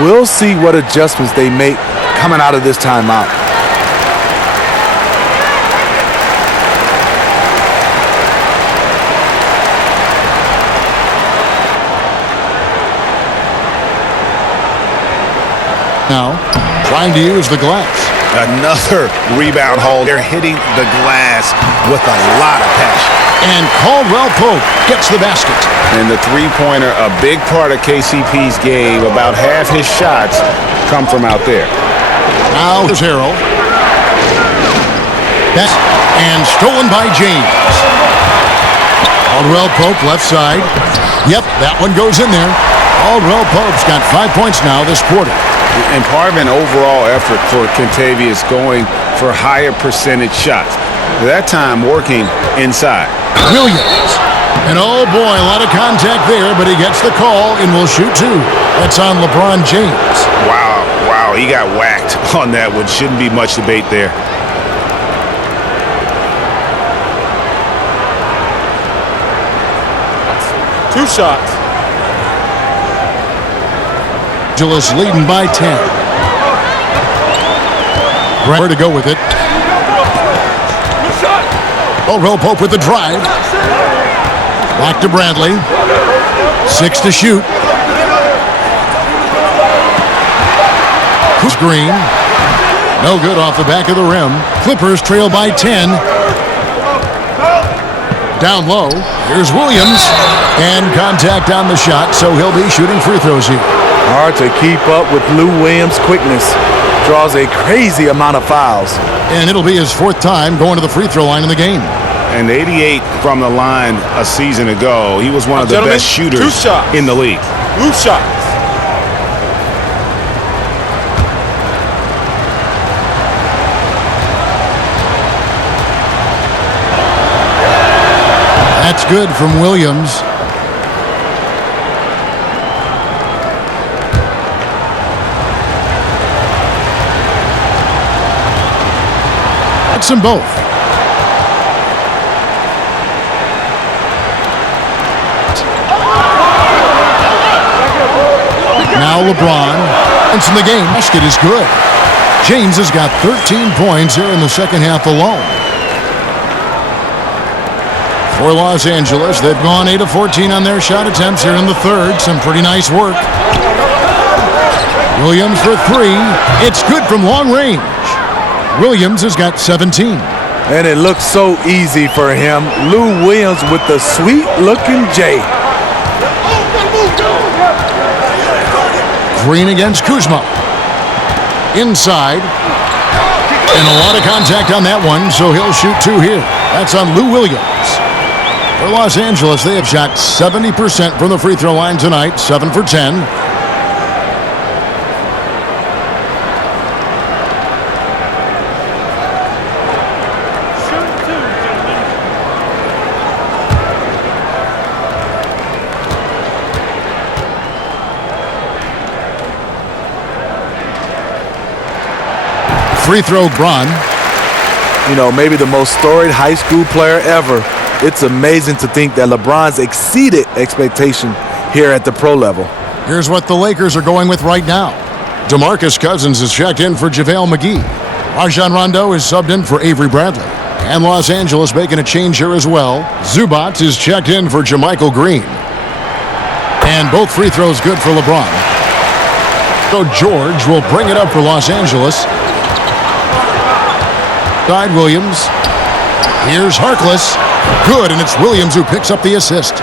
We'll see what adjustments they make coming out of this timeout. Now, trying to use the glass. Another rebound haul. They're hitting the glass with a lot of passion. And Caldwell Pope gets the basket. And the three-pointer, a big part of KCP's game. About half his shots come from out there. Now there's Harrell. And stolen by James. Caldwell Pope left side. Yep, that one goes in there. Caldwell Pope's got 5 points now this quarter. And part of an overall effort for Kentavious going for higher percentage shots. That time working inside. Williams. And oh boy, a lot of contact there, but he gets the call and will shoot 2. That's on LeBron James. Wow, he got whacked on that one. Shouldn't be much debate there. Two shots. Angeles leading by 10. Where to go with it? Caldwell Pope with the drive. Back to Bradley. 6 to shoot. Green. No good off the back of the rim. Clippers trail by 10. Down low. Here's Williams. And contact on the shot, so he'll be shooting free throws here. Hard to keep up with Lou Williams' quickness. Draws a crazy amount of fouls. And it'll be his 4th time going to the free throw line in the game. And 88 from the line a season ago. He was one of the best shooters in the league. 2 shots. That's good from Williams. That's them both. Now LeBron. Once in the game, basket is good. James has got 13 points here in the second half alone. For Los Angeles, they've gone 8 of 14 on their shot attempts here in the third. Some pretty nice work. Williams for 3. It's good from long range. Williams has got 17. And it looks so easy for him. Lou Williams with the sweet-looking J. Green against Kuzma. Inside. And a lot of contact on that one, so he'll shoot 2 here. That's on Lou Williams. For Los Angeles, they have shot 70% from the free throw line tonight, 7 for 10. Free throw, Bron. You know, maybe the most storied high school player ever. It's amazing to think that LeBron's exceeded expectation here at the pro level. Here's what the Lakers are going with right now. DeMarcus Cousins is checked in for JaVale McGee. Rajon Rondo is subbed in for Avery Bradley. And Los Angeles making a change here as well. Zubac is checked in for JaMychal Green. And both free throws good for LeBron. So George will bring it up for Los Angeles. Side Williams. Here's Harkless. Good, and it's Williams who picks up the assist.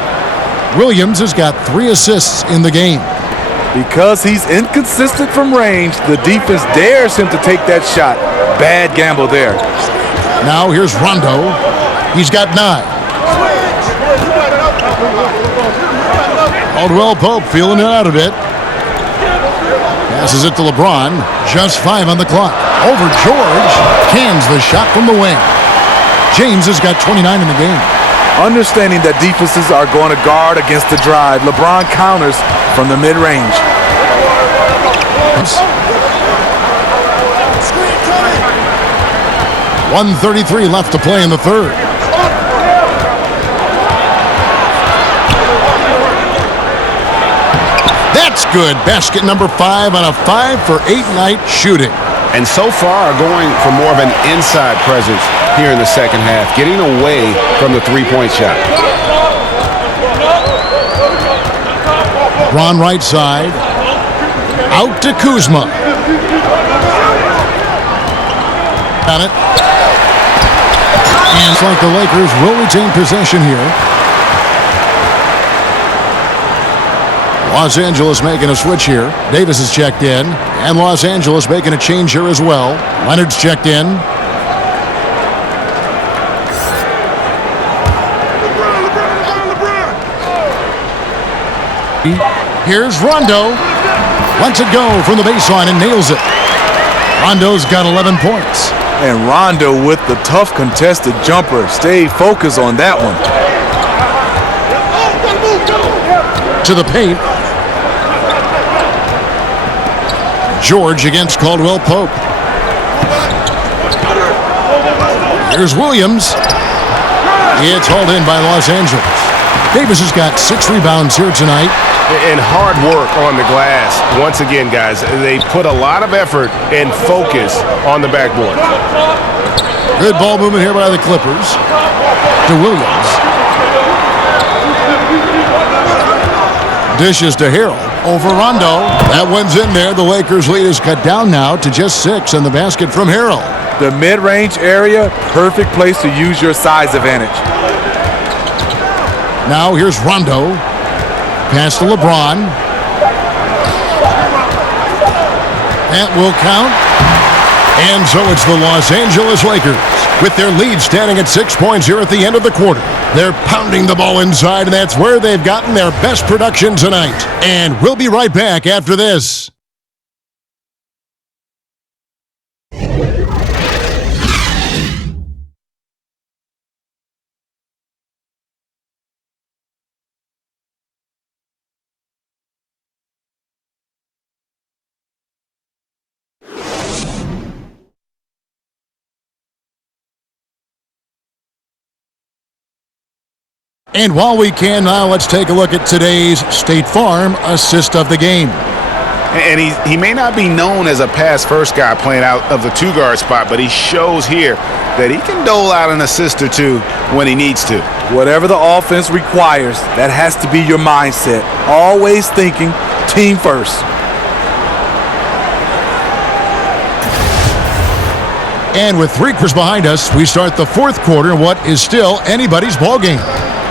Williams has got 3 assists in the game. Because he's inconsistent from range, the defense dares him to take that shot. Bad gamble there. Now here's Rondo. He's got 9. Caldwell Pope feeling it out a bit. Passes it to LeBron. Just 5 on the clock. Over George. Cans the shot from the wing. James has got 29 in the game. Understanding that defenses are going to guard against the drive, LeBron counters from the mid-range. 1:33 left to play in the third. That's good. Basket number 5 on a 5 for 8 night shooting. And so far going for more of an inside presence here in the second half, getting away from the three-point shot. Ron right side. Out to Kuzma. Got it. And it's like the Lakers will retain possession here. Los Angeles making a switch here. Davis is checked in. And Los Angeles making a change here as well. Leonard's checked in. Here's Rondo. Lets it go from the baseline and nails it. Rondo's got 11 points. And Rondo with the tough contested jumper. Stay focused on that one. To the paint. George against Caldwell Pope. Here's Williams. It's hauled in by Los Angeles. Davis has got 6 rebounds here tonight. And hard work on the glass. Once again, guys, they put a lot of effort and focus on the backboard. Good ball movement here by the Clippers. To Williams. Dishes to Harrell. Over Rondo. That one's in there. The Lakers' lead is cut down now to just 6 on the basket from Harrell. The mid-range area, perfect place to use your size advantage. Now here's Rondo. Pass to LeBron. That will count. And so it's the Los Angeles Lakers with their lead standing at 6 points here at the end of the quarter. They're pounding the ball inside, and that's where they've gotten their best production tonight. And we'll be right back after this. And while we can now, let's take a look at today's State Farm assist of the game. And he may not be known as a pass-first guy playing out of the two-guard spot, but he shows here that he can dole out an assist or two when he needs to. Whatever the offense requires, that has to be your mindset. Always thinking team first. And with 3 quarters behind us, we start the fourth quarter in what is still anybody's ball game.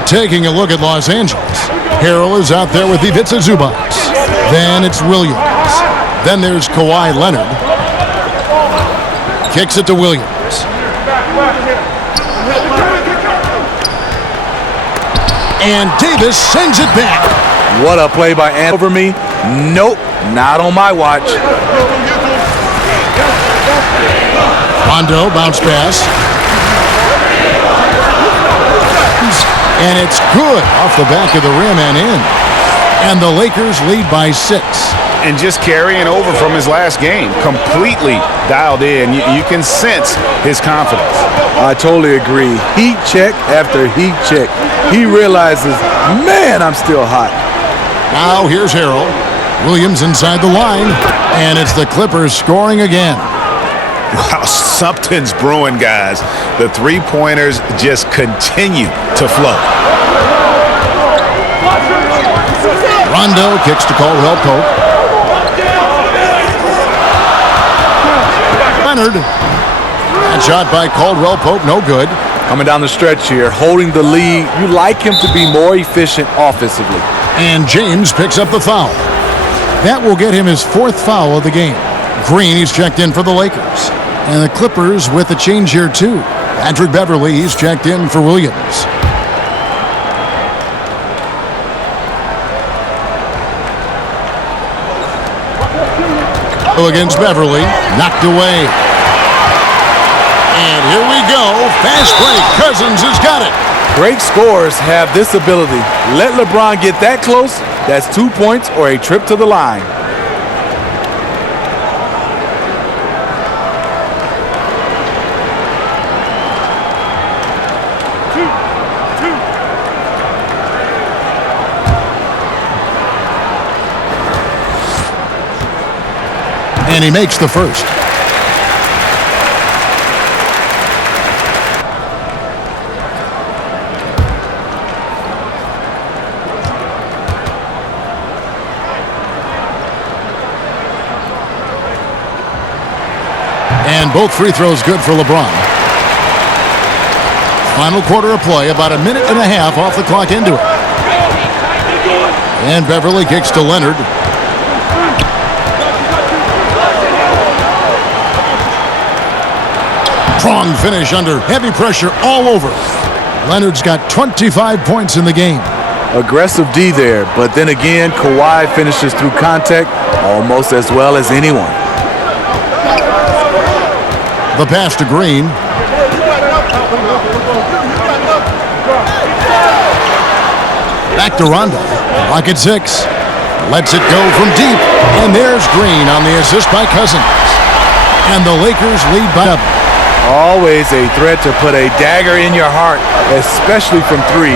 Taking a look at Los Angeles. Harrell is out there with Ivica Zubac. Then it's Williams. Then there's Kawhi Leonard. Kicks it to Williams. And Davis sends it back. What a play by Ant over me. Nope, not on my watch. Rondo bounce pass. And it's good off the back of the rim and in. And the Lakers lead by 6. And just carrying over from his last game. Completely dialed in. You can sense his confidence. I totally agree. Heat check after heat check. He realizes, man, I'm still hot. Now here's Harrell. Williams inside the line. And it's the Clippers scoring again. Wow, something's brewing, guys. The three-pointers just continue to flow. Rondo kicks to Caldwell Pope. Leonard. That shot by Caldwell Pope, no good. Coming down the stretch here, holding the lead. You like him to be more efficient offensively. And James picks up the foul. That will get him his 4th foul of the game. Green, he's checked in for the Lakers. And the Clippers with a change here, too. Patrick Beverly, he's checked in for Williams. Against Beverly, knocked away. And here we go. Fast break. Cousins has got it. Great scorers have this ability. Let LeBron get that close, that's 2 points or a trip to the line. And he makes the first. And both free throws good for LeBron. Final quarter of play, about a minute and a half off the clock into it. And Beverly kicks to Leonard. Strong finish under heavy pressure all over. Leonard's got 25 points in the game. Aggressive D there, but then again, Kawhi finishes through contact almost as well as anyone. The pass to Green. Back to Rondo. Clock at 6. Lets it go from deep. And there's Green on the assist by Cousins. And the Lakers lead by 7. Always a threat to put a dagger in your heart, especially from 3.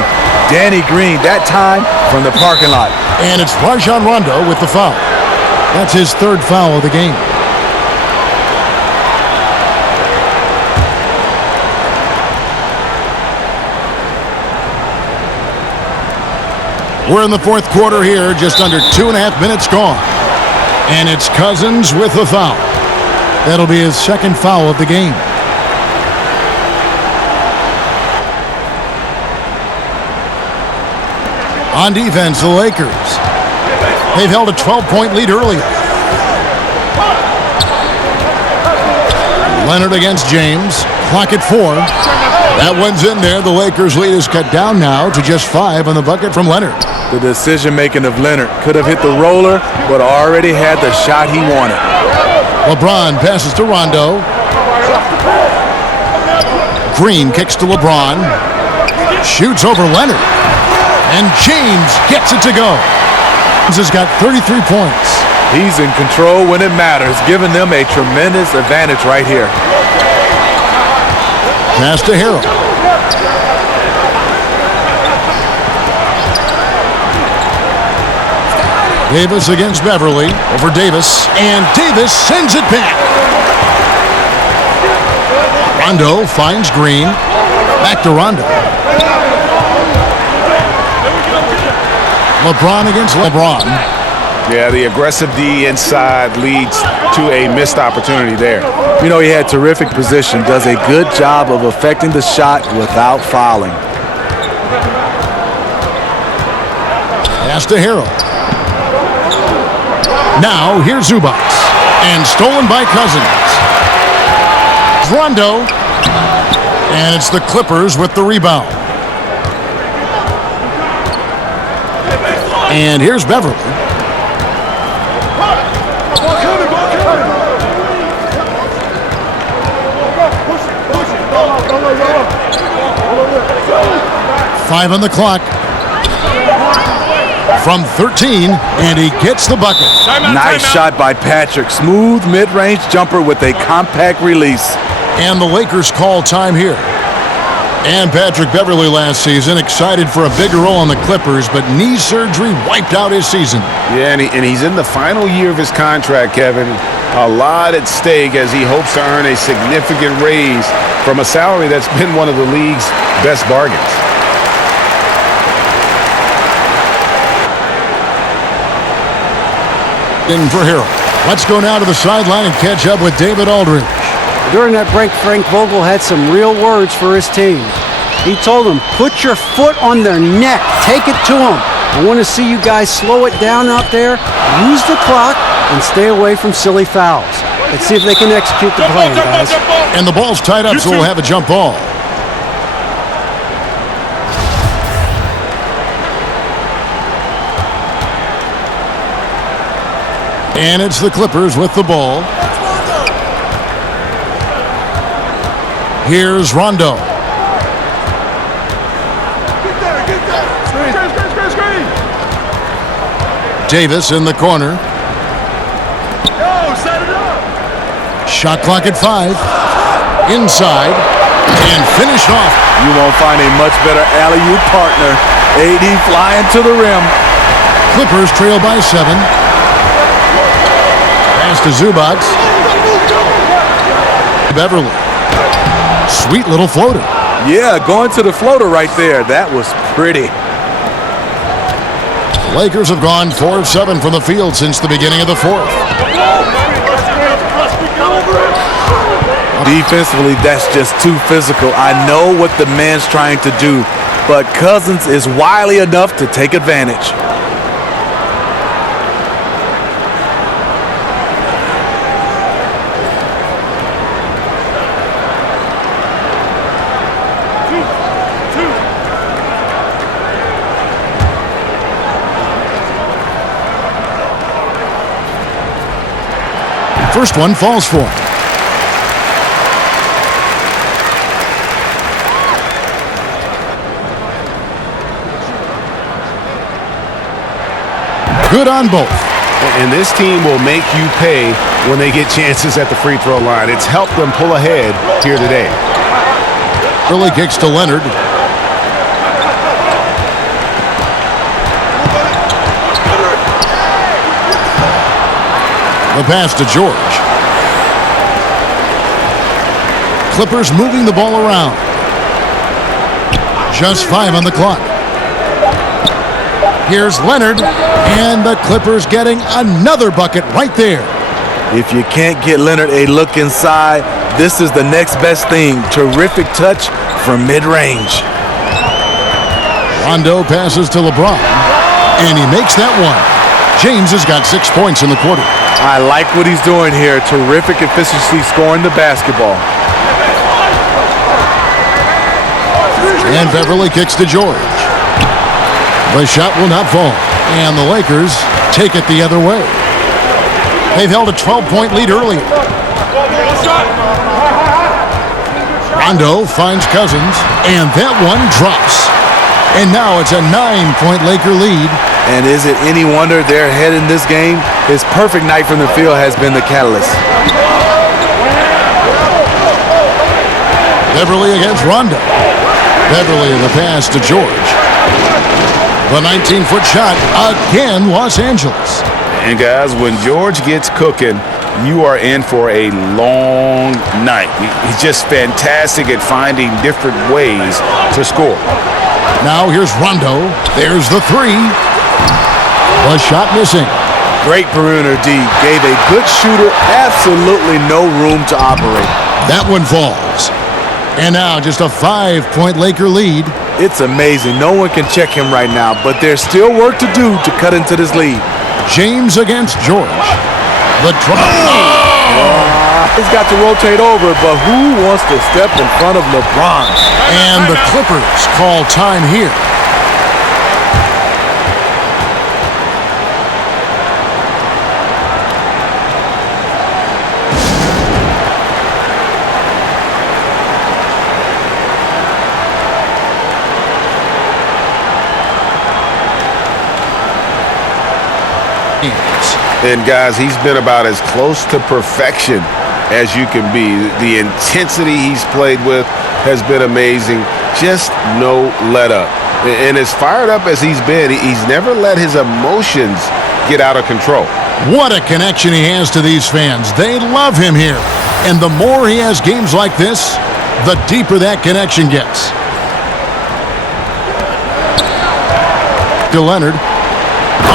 Danny Green, that time from the parking lot. And it's Rajon Rondo with the foul. That's his 3rd foul of the game. We're in the 4th quarter here, just under 2.5 minutes gone. And it's Cousins with the foul. That'll be his 2nd foul of the game. On defense, the Lakers. They've held a 12-point lead earlier. Leonard against James. Clock at 4. That one's in there. The Lakers' lead is cut down now to just 5 on the bucket from Leonard. The decision-making of Leonard could have hit the roller, but already had the shot he wanted. LeBron passes to Rondo. Green kicks to LeBron. Shoots over Leonard. And James gets it to go. James has got 33 points. He's in control when it matters, giving them a tremendous advantage right here. Pass to Harrell. Davis against Beverly. Over Davis. And Davis sends it back. Rondo finds Green. Back to Rondo. LeBron against LeBron. Yeah, the aggressive D inside leads to a missed opportunity there. You know, he had terrific position, does a good job of affecting the shot without fouling. Pass to Harrell. Now, here's Zubac. And stolen by Cousins. Rondo. And it's the Clippers with the rebound. And here's Beverly. Five on the clock. From 13, and he gets the bucket. Nice shot by Patrick. Smooth mid-range jumper with a compact release. And the Lakers call time here. And Patrick Beverly last season excited for a bigger role on the Clippers, but knee surgery wiped out his season. Yeah, and he's in the final year of his contract, Kevin. A lot at stake as he hopes to earn a significant raise from a salary that's been one of the league's best bargains. In for Harold. Let's go now to the sideline and catch up with David Aldridge. During that break, Frank Vogel had some real words for his team. He told them, put your foot on their neck. Take it to them. I want to see you guys slow it down out there, use the clock, and stay away from silly fouls. Let's see if they can execute the plan, guys. And the ball's tied up, so we'll have a jump ball. And it's the Clippers with the ball. Here's Rondo. Davis in the corner. Shot clock at 5. Inside. And finished off. You won't find a much better alley-oop partner. AD flying to the rim. Clippers trail by 7. Pass to Zubac. Beverly. Sweet little floater. Yeah, going to the floater right there. That was pretty. Lakers have gone 4 of 7 from the field since the beginning of the fourth. Defensively, that's just too physical. I know what the man's trying to do, but Cousins is wily enough to take advantage. First one falls for him. Good on both. And this team will make you pay when they get chances at the free throw line. It's helped them pull ahead here today. Early kicks to Leonard. The pass to George. Clippers moving the ball around. Just 5 on the clock. Here's Leonard, and the Clippers getting another bucket right there. If you can't get Leonard a look inside, this is the next best thing. Terrific touch from mid-range. Rondo passes to LeBron, and he makes that one. James has got 6 points in the quarter. I like what he's doing here. Terrific efficiency scoring the basketball. And Beverly kicks to George. The shot will not fall, and the Lakers take it the other way. They've held a 12-point lead early. Rondo finds Cousins, and that one drops. And now it's a 9-point Laker lead. And is it any wonder they're ahead in this game? His perfect night from the field has been the catalyst. Beverly against Rondo. Beverly in the pass to George. The 19-foot shot again, Los Angeles. And guys, when George gets cooking, you are in for a long night. He's just fantastic at finding different ways to score. Now here's Rondo. There's the 3. The shot missing. Great perimeter D. Gave a good shooter absolutely no room to operate. That one falls. And now just a 5-point Laker lead. It's amazing. No one can check him right now, but there's still work to do to cut into this lead. James against George. The he's got to rotate over, but who wants to step in front of LeBron? And the Clippers call time here. And guys, he's been about as close to perfection as you can be. The intensity he's played with has been amazing. Just no let up. And as fired up as he's been, he's never let his emotions get out of control. What a connection he has to these fans. They love him here. And the more he has games like this, the deeper that connection gets. To Leonard.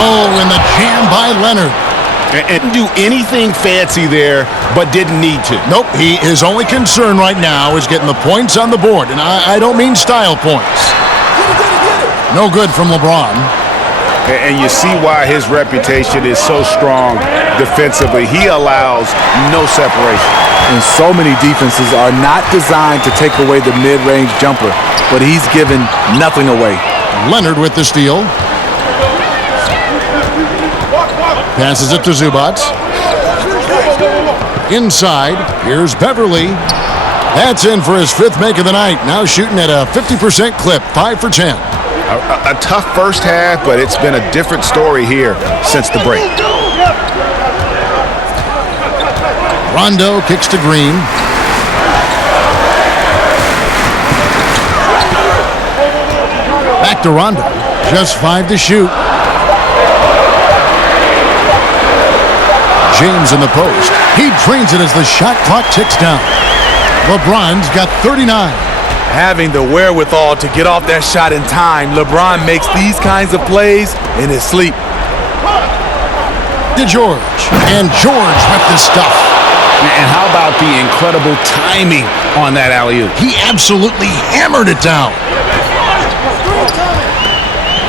Oh, and the jam by Leonard. And do anything fancy there, but didn't need to. Nope, his only concern right now is getting the points on the board, and I don't mean style points. No good from LeBron. And you see why his reputation is so strong defensively. He allows no separation. And so many defenses are not designed to take away the mid-range jumper, but he's given nothing away. Leonard with the steal. Passes it to Zubac. Inside, here's Beverly. That's in for his 5th make of the night. Now shooting at a 50% clip, 5 for 10. A tough first half, but it's been a different story here since the break. Rondo kicks to Green. Back to Rondo. Just 5 to shoot. James in the post. He drains it as the shot clock ticks down. LeBron's got 39. Having the wherewithal to get off that shot in time, LeBron makes these kinds of plays in his sleep. To George. And George with the stuff. And how about the incredible timing on that alley-oop? He absolutely hammered it down.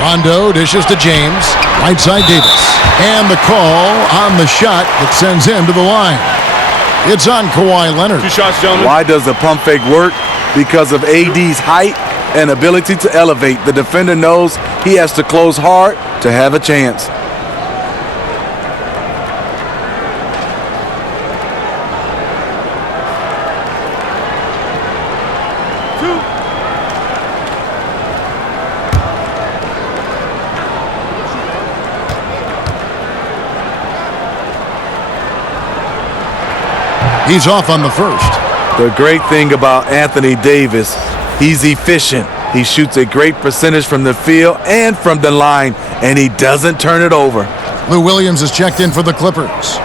Rondo dishes to James. Right side Davis. And the call on the shot that sends him to the line. It's on Kawhi Leonard. 2 shots, gentlemen. Why does the pump fake work? Because of AD's height and ability to elevate. The defender knows he has to close hard to have a chance. He's off on the first. The great thing about Anthony Davis, he's efficient. He shoots a great percentage from the field and from the line, and he doesn't turn it over. Lou Williams is checked in for the Clippers.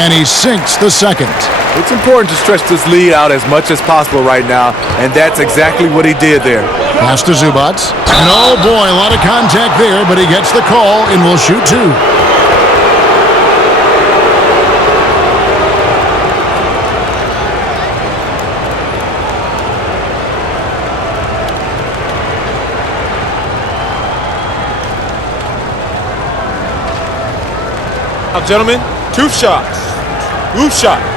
And he sinks the second. It's important to stretch this lead out as much as possible right now, and that's exactly what he did there. Pass to Zubac. And oh boy, a lot of contact there, but he gets the call and will shoot 2. Now, gentlemen, 2 shots. Roof shots.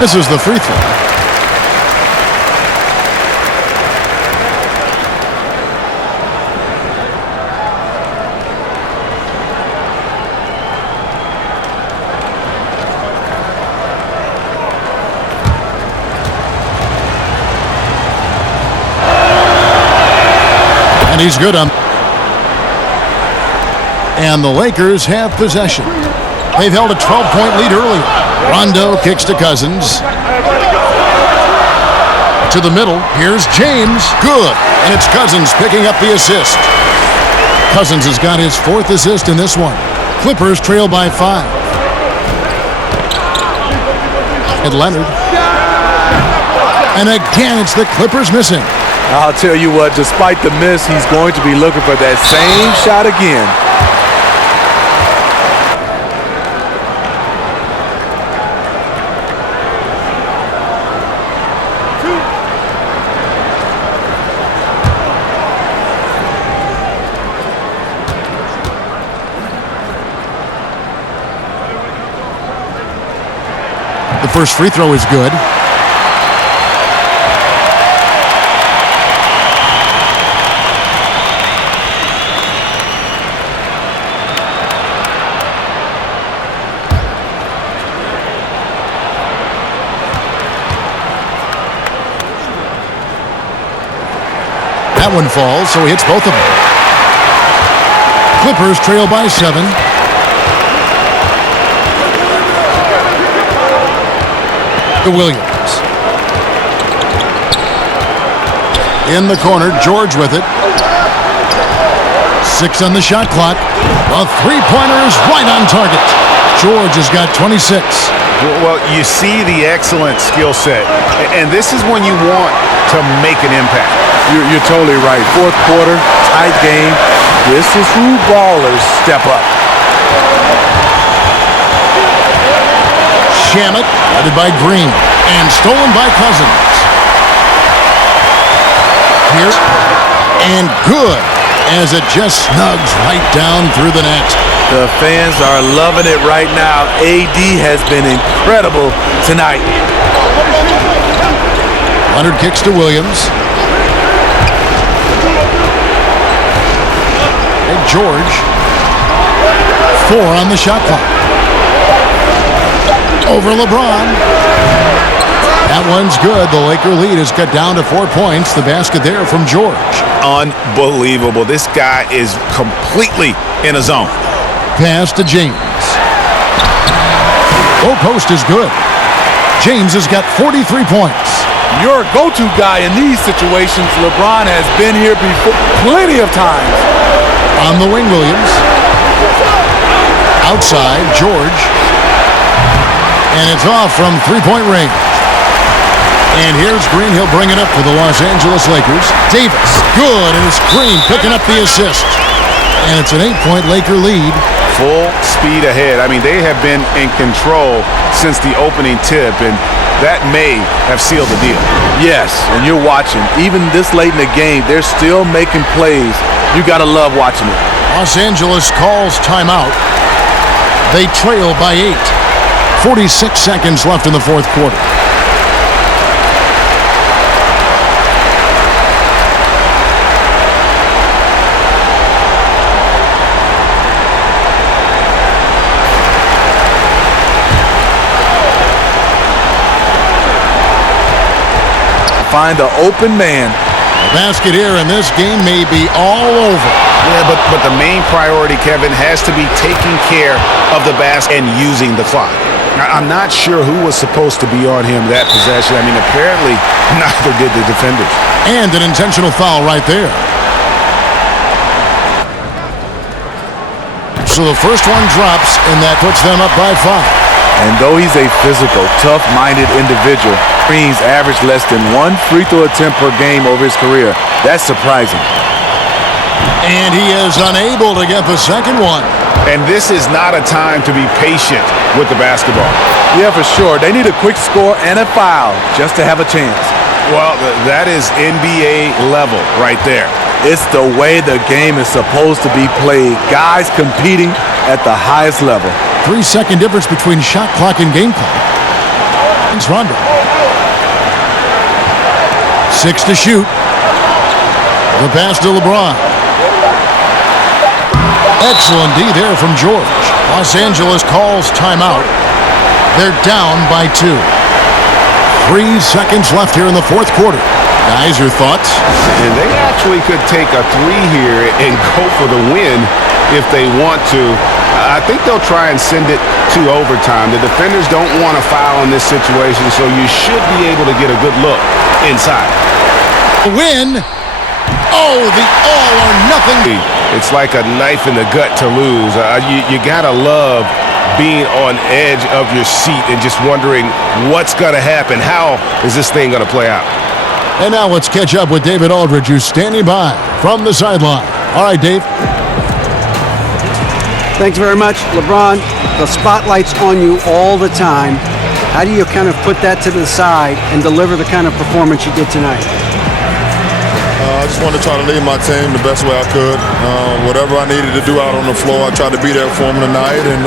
This is the free throw. And he's good on. And the Lakers have possession. They've held a 12-point lead earlier. Rondo kicks to Cousins. To the middle. Here's James. Good. And it's Cousins picking up the assist. Cousins has got his 4th assist in this one. Clippers trail by 5. And Leonard. And again, it's the Clippers missing. I'll tell you what, despite the miss, he's going to be looking for that same shot again. The first free throw is good. That one falls, so he hits both of them. Clippers trail by 7. To Williams. In the corner, George with it. 6 on the shot clock. A 3-pointer is right on target. George has got 26. Well, you see the excellent skill set, and this is when you want to make an impact. You're totally right. Fourth quarter, tight game. This is who ballers step up. Shamet, guarded by Green, and stolen by Cousins. Here, and good, as it just snugs right down through the net. The fans are loving it right now. AD has been incredible tonight. Leonard kicks to Williams. And George. 4 on the shot clock. Over LeBron. That one's good. The Laker lead is cut down to 4 points. The basket there from George. Unbelievable. This guy is completely in a zone. Pass to James. Low post is good. James has got 43 points. Your go-to guy in these situations, LeBron, has been here before plenty of times. On the wing, Williams. Outside, George. And it's off from three-point range. And here's Green. He'll bring it up for the Los Angeles Lakers. Davis, good, and it's Green picking up the assist. And it's an 8-point Laker lead. Full speed ahead. I mean, they have been in control since the opening tip, and that may have sealed the deal. Yes, and you're watching. Even this late in the game, they're still making plays. You got to love watching it. Los Angeles calls timeout. They trail by 8. 46 seconds left in the fourth quarter. Find the open man. The basket here in this game may be all over. Yeah, but the main priority, Kevin, has to be taking care of the basket and using the clock. I'm not sure who was supposed to be on him that possession. I mean, apparently neither did the defenders. And an intentional foul right there. So the first one drops, and that puts them up by 5. And though he's a physical, tough-minded individual, Green's averaged less than 1 free throw attempt per game over his career. That's surprising. And he is unable to get the second one. And this is not a time to be patient with the basketball. Yeah, for sure. They need a quick score and a foul just to have a chance. Well, that is NBA level right there. It's the way the game is supposed to be played. Guys competing at the highest level. 3-second difference between shot clock and game clock. It's Rondo. 6 to shoot. The pass to LeBron. Excellent D there from George. Los Angeles calls timeout. They're down by 2. 3 seconds left here in the fourth quarter. Guys, your thoughts? And they actually could take a 3 here and go for the win if they want to. I think they'll try and send it to overtime. The defenders don't want to foul in this situation, so you should be able to get a good look inside. Win. Oh, the all-or-nothing. It's like a knife in the gut to lose. You got to love being on edge of your seat and just wondering what's going to happen. How is this thing going to play out? And now let's catch up with David Aldridge, who's standing by from the sideline. All right, Dave. Thanks very much, LeBron. The spotlight's on you all the time. How do you kind of put that to the side and deliver the kind of performance you did tonight? I just wanted to try to lead my team the best way I could. Whatever I needed to do out on the floor, I tried to be there for them tonight. And,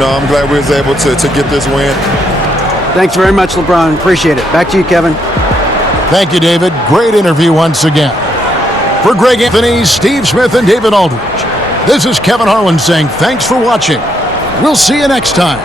I'm glad we was able to get this win. Thanks very much, LeBron. Appreciate it. Back to you, Kevin. Thank you, David. Great interview once again. For Greg Anthony, Steve Smith, and David Aldridge, this is Kevin Harlan saying thanks for watching. We'll see you next time.